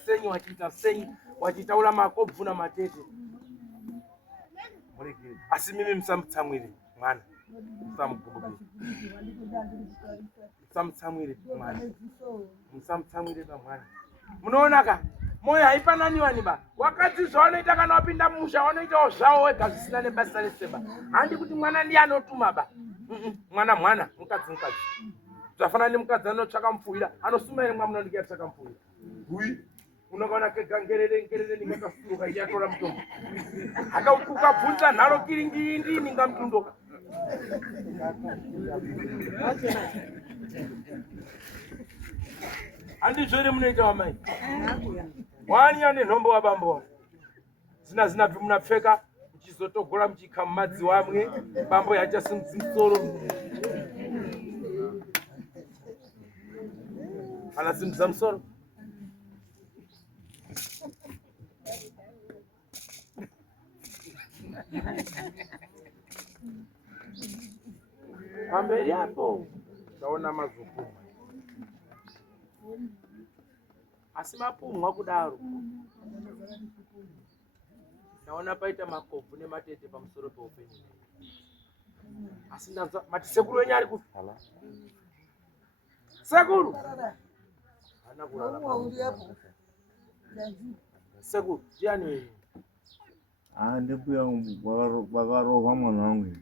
senyi wachitaura makobvu namatete. Asi mimi musamutsamwire mwana. Musamutsamwire mwana. Musamutsamwire mwana. Munoona ka moyo haifananiwa niba. Wakati zvaunoita kana wapinda musha wanoitawo zvavo wega zvisina nebasa resimba. Handi kuti mwana ndiye anotuma ba. Mwana mukadzi. Zvafanana nemukadzi anotsvaka mupfuwira anosuma ere mwamuna ndike atsvaka mupfuwira. Hui unokaona kegangerere ndingakasuruka iyatora mutombo. Akaukuka bvunza nharo kiringindi ningamutundoka. Handizvere munoita wamai. Wanya nenhombo wabambo. Zina bvi munapfeka muchizotogora muchika mumadzi wamwe bambo yachasimudzi musoro. Anasimudza musoro. Pamberi apo ndaona mazopumwa. Asi mapumwa kudaro. Ndaona paita makobvu nematete pamusoro peupenyu. Asi ndanzwa mati sekuru wenyu ari kufa. Sekuru. Hana kurara. Sekuru, ndiani wewe? Ndikuya wakarohwa mwana wangu.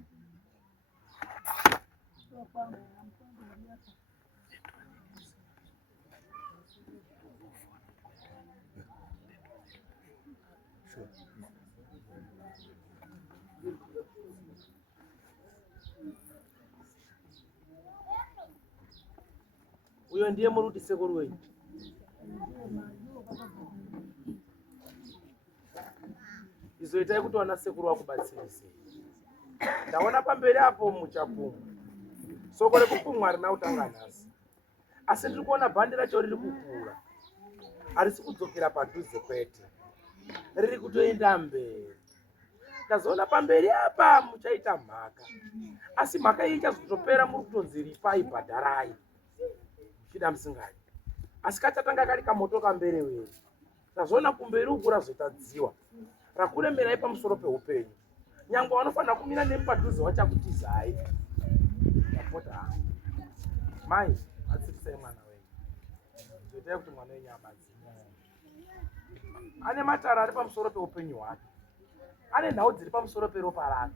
Uyo ndiye muruti sekuru wenyu. Izoitai kuti wana sekuru wakubatsirise. Ndaona pamberi apo muchapumwa. Soko rekupumwa harina kutanga nhasi. Asi ndiri kuona bhandi racho riri kukura. Harisi kudzokera padhuze kwete. Riri kutoenda mberi. Ndazoona pamberi apa muchaita mhaka. Asi mhaka iyi ichazotopera muri kutonzi ripai bhadharai. Chida musingadi. Asi kachatanga kari kamoto kambere wewe. Ndazoona kumberi uku razotadziwa. Rakuremerai pamusoro peupenyu. Nyangwe wanofanira kumira nemupadhuze wachakutizai. Ndapota. Mai, atsirisai mwana wenyu. Ndoitai kuti mwana wenyu abatsirwe. Ane matara ari pamusoro peupenyu hwake. Ane nhau dziri pamusoro peropa rake.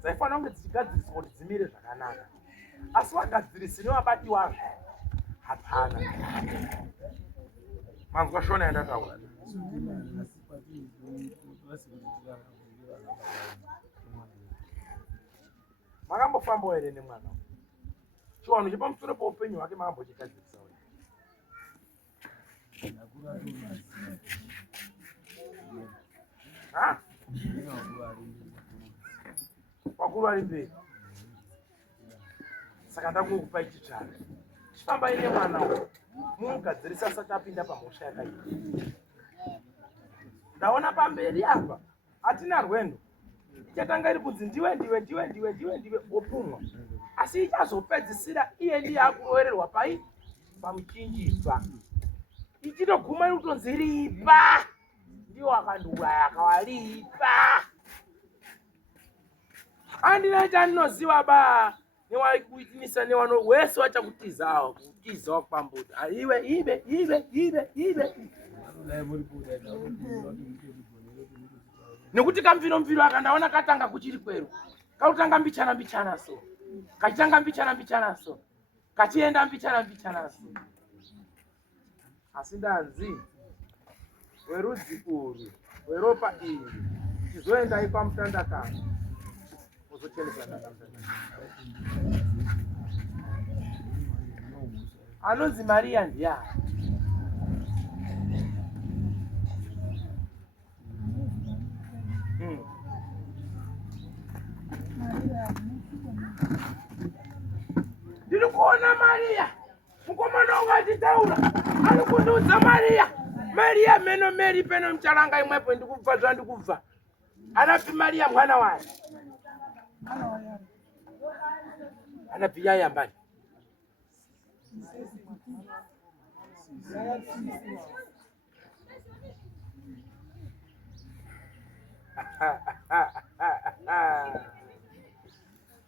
Dzaifanira kunge dzichigadziriswa kuti dzimire zvakanaka. Asi wagadzirisi nevabati wazvo. Hapana. Manzwa shona yandataura. Makambofamba here nemwana. Chiwanhu chepamusoro peupenyu hwake makambochigadzirisa ere. Wakuru ari mberi. Saka ndakungokupai chitsvaka. Chifambai nemwana uyu. Mumugadzirisa asati apinda pamhosva yakaipa. Ndaona pamberi apa hatina rwendo. Ichatanga iri kunzi ndiwe opumwa. Asi ichazopedzisira iye ndiye akurovererwa pai pamuchinjibva. Ichitoguma iri kutonzi ripa. Ndiwo akandiuraya akawaripa. Handina chandinoziva ba. Newaikuitinisa newano wese wachakutizawo. Kutizawo kwambuda. Ibe. Nekuti kamviro akandaona katanga kuchiri kweru. Kautanga mbichana so. Kachitanga mbichana so. Kachienda mbichana so. Asi ndanzi werudzi uru, weropa iri, chizoendai pamutandakano. Anonzi Maria ndiani? Ndiri kuona mai Maria. Mukomana ungachitaura. Ari kundiudza Maria. Maria meno Mary peno mchalanga imwepo ndikubva zvandikubva. Anapi Maria mwana waye. Anapi yaya mbali.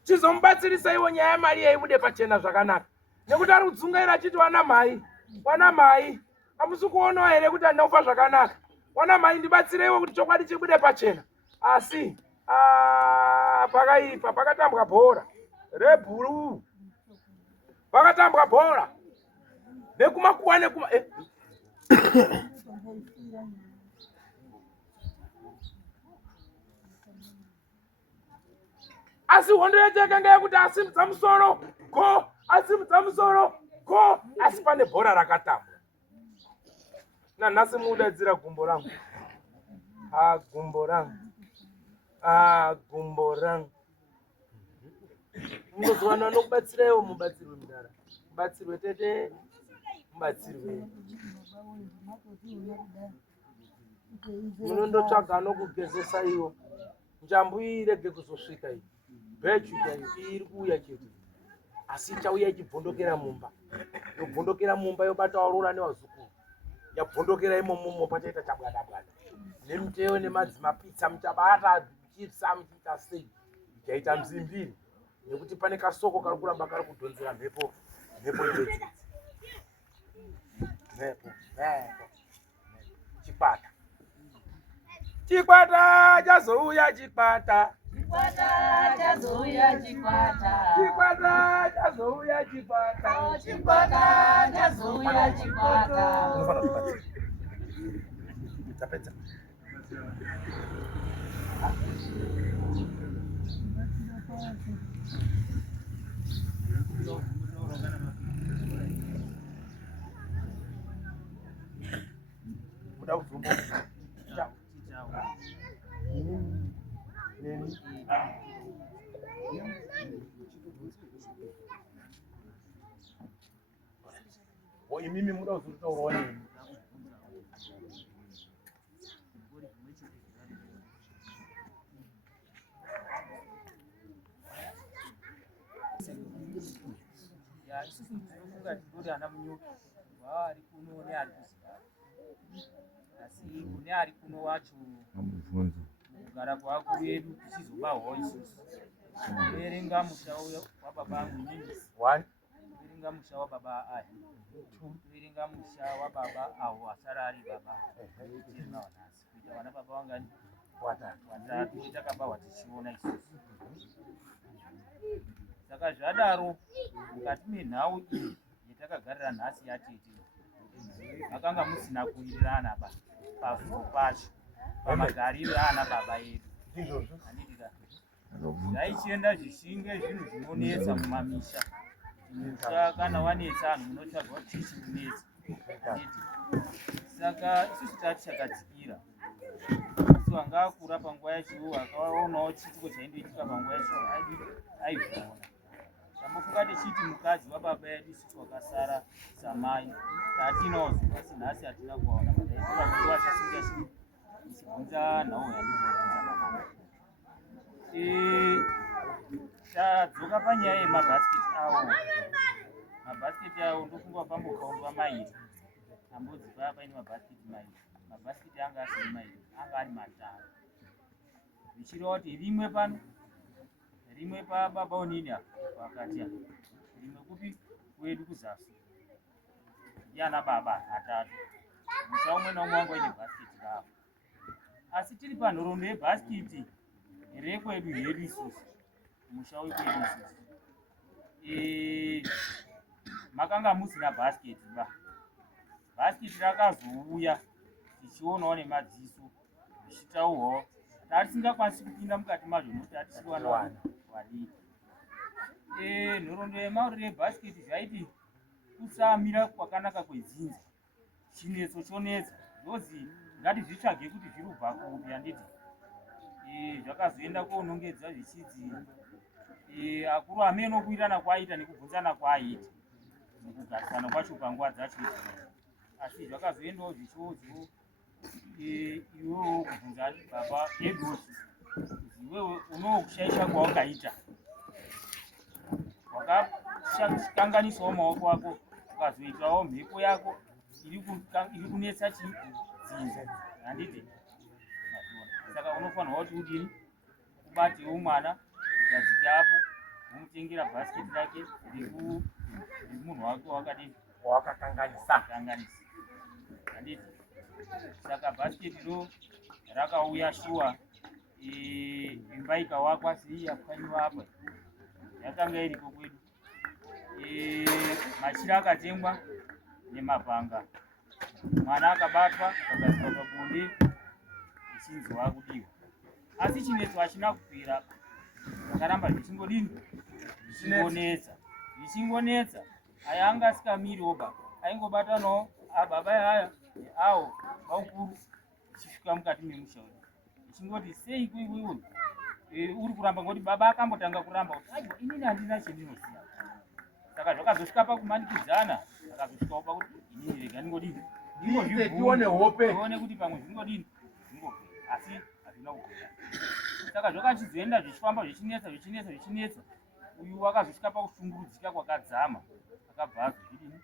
Chizombatsirisa iwo nyaya Maria ibude pachena zvakanaka. Nekuti ari kudzungaira achiti wana mai. Amusi kuona here kuti andinofa zvakanaka. Wana mai ndibatsireiwo kuti chokwadi chibude pachena. Asi pakaipa pakatambwa bhora rebhuru. Pakatambwa bhora. Nekumakuwa nekuma asi hondo yachaka ngeyekuti asimudza musoro go, asimudza musoro go, asi pane bhora rakatambwa. Nanhasi mudadzira gumbo rangu. Gumbo rangu. Gumbo rangu. Munozwana nokubatsirewo mubatsirwe mudara. Mubatsirwe tete. Mubatsirwe. Munondotsvaga nokugezesa iwo. Njambu irege kuzosvika iyi. Bechu iri kuuya chete. Asi chauya ichibvondokera mumba. Yobvondokera mumba yobata aurora nevazukuru. Yabvondokera imomo pachaita chabwada. Nemuteo nemadzimapitsa muchabata chipsa muchiita sei. Chaita mzimbiri. Nekuti pane kasoko kari kuramba kari kudhonzera mhepo idzi. Mhepo. Chikwata chazouya chikwata. Chikwata chazouya chikwata. Chikwata chazouya chikwata. Chikwata chazouya chikwata. Unofana kubatsira. Tapedza. Muda uzumbo. Ciao. Mimi muda uzutaurawa nini? Ya isusu ndinofunga kuti ana munyuki vari kuno neari kuziva, asi kune ari kuno wacho kugara kwavakuru vedu tichizobawawo isusu. Kuverenga musha wababa angu inini, kuverenga musha wababa ahi, kuverenga musha wababa awo asara ari baba tinawo nhasi, kuita vana baba vangani watatu takabawa tichiona isusu. Saka zvadaro mukati menhau iyi yatakagarira nhasi yatete makanga musina kuwirirana pavhuro pacho pamagariro aana baba edu. Handidika zvaichienda zvichinge zvinhu zvinonetsa mumamisha. Musha kana wanetsa anhu munotsvaga kuti chichikunetsa. Saka isusu tati chakadzikira. Isu anga akura panguva yacho akaonawo chituko chaindoitika panguva yacho aivhona. Tambofunga tichiti mukadzi wababa edu isusu wakasara samai tatinozo, asi nhasi hatina kuwaona. Padaikura mundu achasinga ichibvunza nhau yandinobvunza mama. Tadzoka panyaya yemabhasiketi awo. Mabhasiketi awo ndofunga pambokaundwa mairi. Ambodzipa paine mabhasiketi mairi. Mabhasiketi anga asiri mairi, anga ari matatu. Zvichireva kuti rimwe pano, rimwe pababa onini pakati apa, rimwe kupi kwedu kuzasi. Ndiana baba atatu. Musha umwe naumwe wanga uine bhasiketi ravo. Asi tiri panhoroondo yebhasiketi rekwedu hedu isusu, musha wekwedu isusu, makanga musina bhasiketi ba. Bhasiketi rakazouya tichionawo nemadziso, tichitaurwawo. Tatisingakwanisi kupinda mukati mazvo nokuti hatisiwana wadiki. Nhoroondo yemauriro ebhasiketi zvaiti kusamira kwakanaka kwedzinza, chinetso chonetsa, ndozi ngatizvitsvage kuti zviri kubva kupi. Handiti zvakazoenda koonongedza zvichidzi akuru ameno kuitana kwaaita nekubvunzana kwaaita. mukugarisana kwacho panguva dzacho asi zvakazoendawo zvichiwodzo iwewo kubvunza baba edosi iwewe unokushaisha kwawakaita wakakanganisawo maoko ako ukazoitawo mhepo yako iri kunetsa dzinza handiti saka unofanirwa kuti udini ubatewo mwana ukadzike apo umutengera bhasiketi rake remunhu wake wakadini wakakanganisa handiti saka bhasiketi ro rakauya shuwa imba ikawakwa sei yapwanyiwa apa yakanga iripo kwedu machira akatengwa nemabhanga mwana akabatwa akagadzikwa pabonde ichinzi wakudiwa asi chinetso hachina kupera akaramba zvichingodini zvichingonetsa aya anga asikamiriwo baba aingobatanawo ababa aya awo vaukuru ichisvika mukati memusha wedu ichingoti sei kuiwiwo uri kuramba ngoti baba akambotanga kuramba kuti aiwa inini handina chendinoziva saka zvakazosvika pakumanikidzana akazosvikawo pakuti inini rega ndingodini tione hope tione kuti pamwe zvingodini zvingopera asi hazvina kupera saka zvakachizoenda zvichifamba zvichinetsa uyu wakazosvika pakushungurudzika kwakadzama akabva azozvidini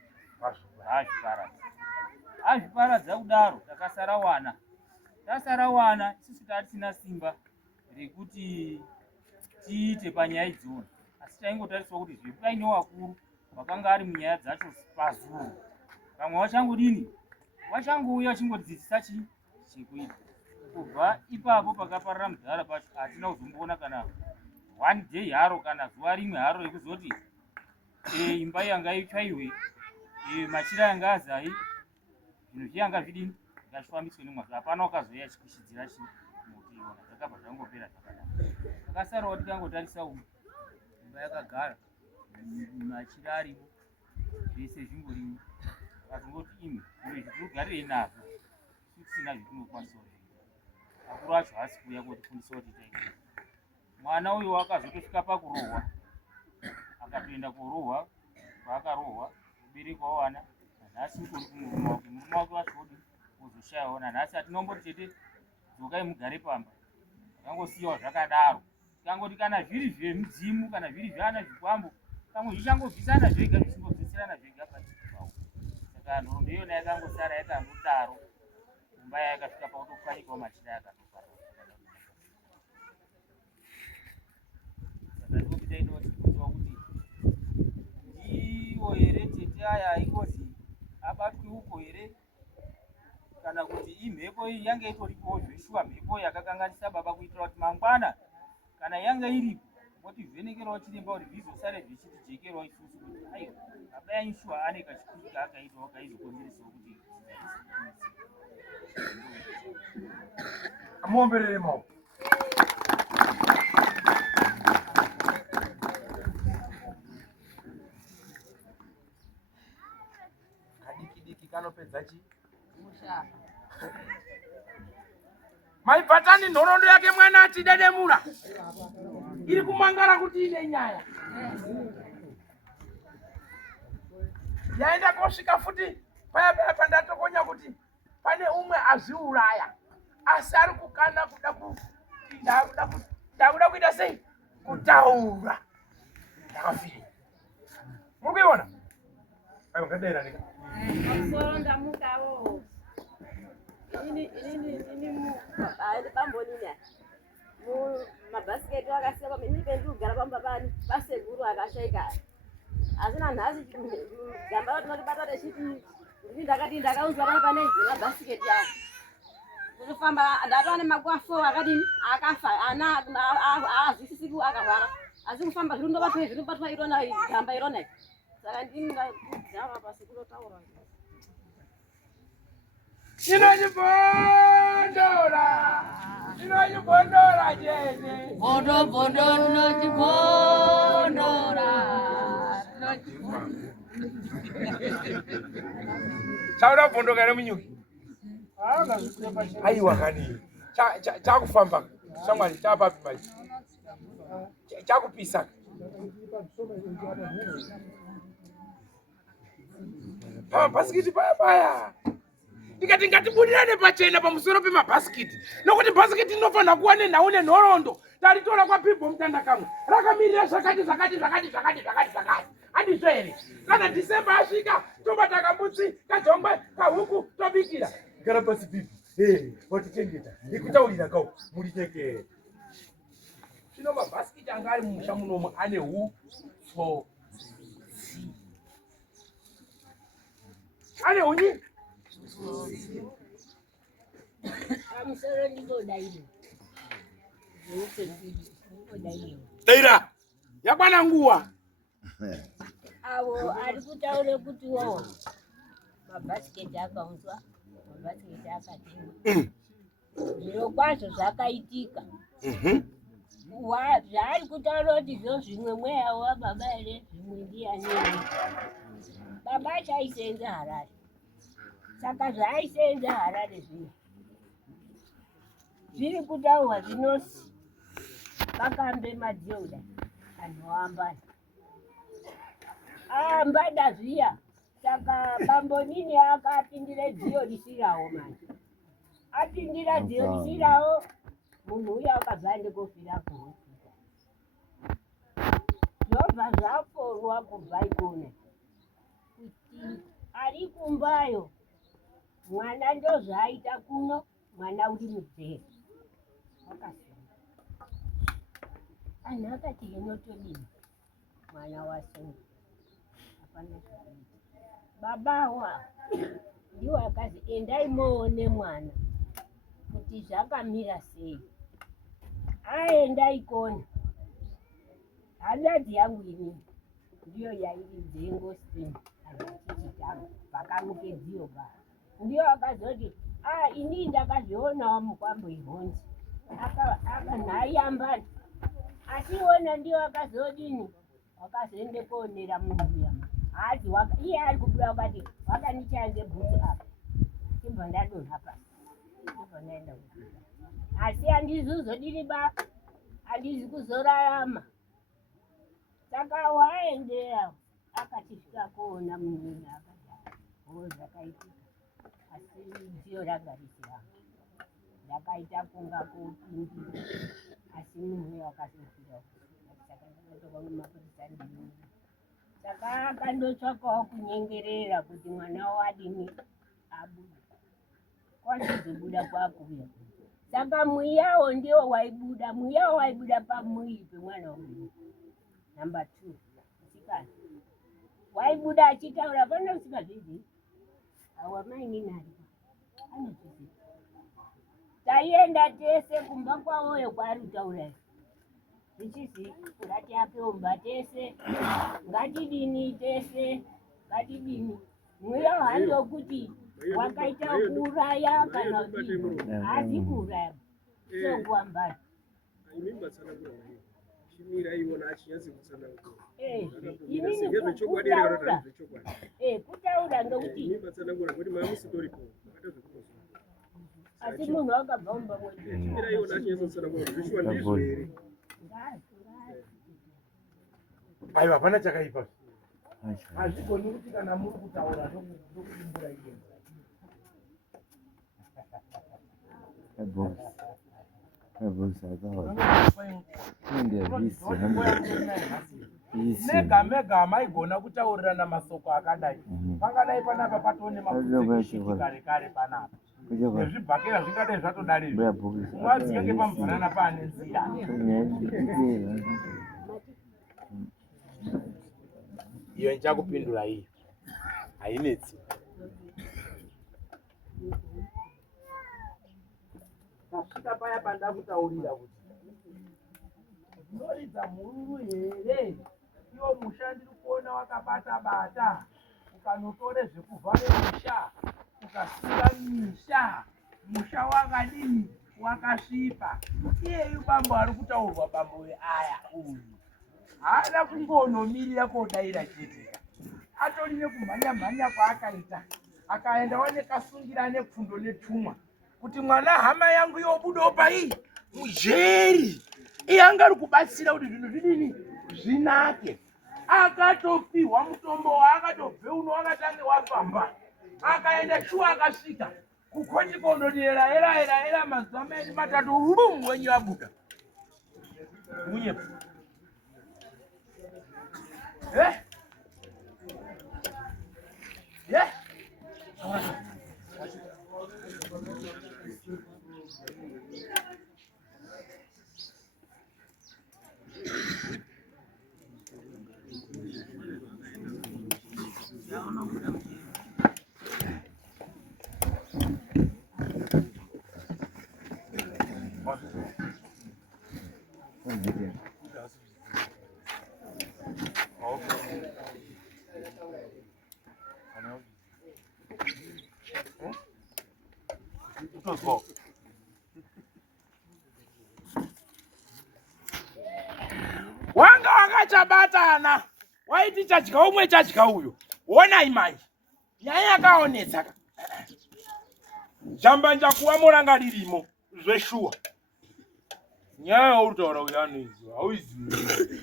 azviparadza kudaro tasara wana isusu tatisina simba rekuti tiite panyaya idzona asi taingotariswa kuti zvepaine wakuru wakanga ari munyaya dzacho pazuru pamwe wachangodini wachangouya achingodzidzisa chekuita kubva ipapo pakaparara mudhara pacho hatina kuzomboona kana one day haro kana zuva rimwe haro rekuzoti imba yanga itsvaiwe machira yanga azai zvinhu zviyanga zvidini ngazvifambiswe nemwazvo hapana wakazoya chikushidzira chinotiona zvakabva zvangopera zvakanaka takasarawo tikangotarisa umu imba yakagara machira arimo zvese zvingorimo akazongoti imwe zviro izvi tinogarire nazvo tisina zvetinokwanisa kuzviita akuru acho hasi kuuya kotifundisa kuti taita mwana uyu wakazotosvika pakurohwa akatoenda korohwa kwaakarohwa kuberekwawo wana nanhasi utori kumurume wake wachodi kuzoshayawo nanhasi hatinomboti chete dzokai mugare pamba zvakangosiyiwa zvakadaro tikangoti kana zviri zvemudzimu kana zviri zveana zvikwambo pamwe zvichangobvisana zvega zvichingobviserana zvega pachipawo saka nhoroondo iyona yakangosara yakangotaro imba yakasvika pakutopwanyikawo machira yakatopara saka ndikopita inotibvunzawo kuti ndiwo here tete aya aingozi abatwe uko here kana kuti imhepo iyi yange itoripowo zveshuwa mhepo yakakanganisa baba kuitira kuti mangwana kana yange iripo motivhenekerawo chiremba kuti zvizosare zvichitijekerawo isusu kuti aiwa baba yanyu shuwa ane kachikuku kaakaitawo kaizokonzeresawo kuti amuomberere maoko kadikidiki kanopedza chi maibvatani nhoroondo yake mwana atidedemura iri kumangara kuti ine nyaya yaenda kosvika futi paya pandatokonya kuti pane umwe azviuraya asi ari kukana kuda kuita sei kutaura ndakafira muri kuiona aiwa ngadaira nika Solo ndamukawo. Ini pambonina. Mabhasiketi akasiyakwa ini pendugara pambapani paseguru akashaika. Azina nhazi gamba ratinotibata techiti ndakati ndakaunzwa pane mabhasiketi aya. Kufamba ndatone magwafo akadini akafa ana azvisisiku akahwara. Asi kufamba zvinobatwa irona gamba irona. Saka ndingadzava paseguru taura. Inojibondora jene Bondo nojibondora chaura bondo kare munyuki aiwa kani chakufamba shamwari chapapi maji chakupisa Pamabhasikiti paya. Ndikati ngatibudirane pachena pamusoro pemabhasikiti. Nokuti bhasikiti inofanira kuva nenhau nenhoroondo. Taritora kwaPipo Mutandakamwe. Rakamirira zvakati. Handizvo here? Kana Dhisemba asvika, tobata kambutsi, kajongwe, kahuku, tobikira. Gara pasi Pipo. Watichengeta. Ndikutaurira kau. Muri cheke. Zvino mabhasikiti anga ari mumusha munomu ane hutso. Ane hunyi? Pamusoro ndingodaire. Daira. Yakwana nguwa. Avo ari kutaura kuti wo mabhasiketi akaunzwa, mabhasiketi akatenga. Zviro kwazvo zvakaitika. Zvaari kutaura kuti zvo zvimwe mweya wababa here zvimwe ndiani. Baba achaisenza Harare. Saka zvaisenza Harare zvino zviri kutaurwa zvinosi vakambe madheuda anhu ambana ambada zviya. Saka Bambonini akapindire dziyo risirawo manje. Apindira dziyo risirawo munhu uya akabva ande kofira kuhospita. Zvobva zvaforwa kubva ikona kuti ari kumbayo mwana ndozvaaita kuno, mwana uri muzera wakasiyana. Anhu akati inotodini mwana wasenga hapana zvekuita. Babawa ndiwo akazi endai moone mwana kuti zvakamira sei. Aenda ikona hanzvadzi yangu inini ndiyo yairi dzengo sini achichitanga vakamuke dziyo ba ndiyo akazoti inini ndakazvionawo mukwambo ihonzi akanhaiambani asiona ndiyo akazodini wakazoende koonera munhu uya hazi iye ari kubuda wakati wakanichanze bhutu apa chibva ndadonha pasi chibva ndaenda kuita asi handizi kuzodini ba handizi kuzorarama. Saka waendera akatisvika koona munhu akati zvakaitika asi dziyo ragarisira ndakaita kunga kopindira asi munhu wakazofira saka akandotsvakawo kunyengerera kuti mwana wadini abuda kwachizobuda kwakuya. Saka mwiyawo ndiwo waibuda, mwiyawo waibuda pamwiri pemwana uyu. Namba 2 musikana waibuda achitaura pana usikazvizivi awa mainini ari anozviziva. Taienda tese kumba kwawoyo kwaari kutaura zvichizi ngatiapeomba tese ngatidini tese ngatidini. Mwiya handokuti wakaita kuuraya kana kudini asi kuuraya songuwa mbari kutaura ngekuti asi munhu akabva mumba aiwa hapana chakaipa. Hazvigoni kuti kana muri kutaura ndokudimbura iyenza. Mega maigona kutaurirana masoko akadai. Pangadai panapa patone maputsi kare panapa. Nezvibhakera zvingadai zvatodari. Mwadzienge pamubhanana paane nzira. Iyo ndichakupindura iyi. Hainetsi. Tasvika paya panda kutaurira kuti unoridza mururu here iwo musha ndiri kuona wakabata ukanotore zvekuvhare musha ukasunga misha musha wakadini wakasvipa. Iyeyu bambo ari kutaurwa bambo weaya uyu haana kungonomirira kodaira chete atorine kumhanya kwaakaita akaendawo nekasungira nepfundo netumwa kuti mwana hama yangu yobudawo pai mujeri iye anga ari kubatsira kuti zvinhu zvidini zvinake. akatopiwa mutombo waakatobve uno akatange wafamba akaenda shuwa akasvika kukoti kondodera era mazuva mairi matatu wenyu abuda munyepo wanga wakachabatana waiti chadya umwe chadya uyo onai manje nyaya yakaonetsa jambanja kuva moranga ririmo zveshuwa nyaya yauritaura uyo anoiziva hauizivi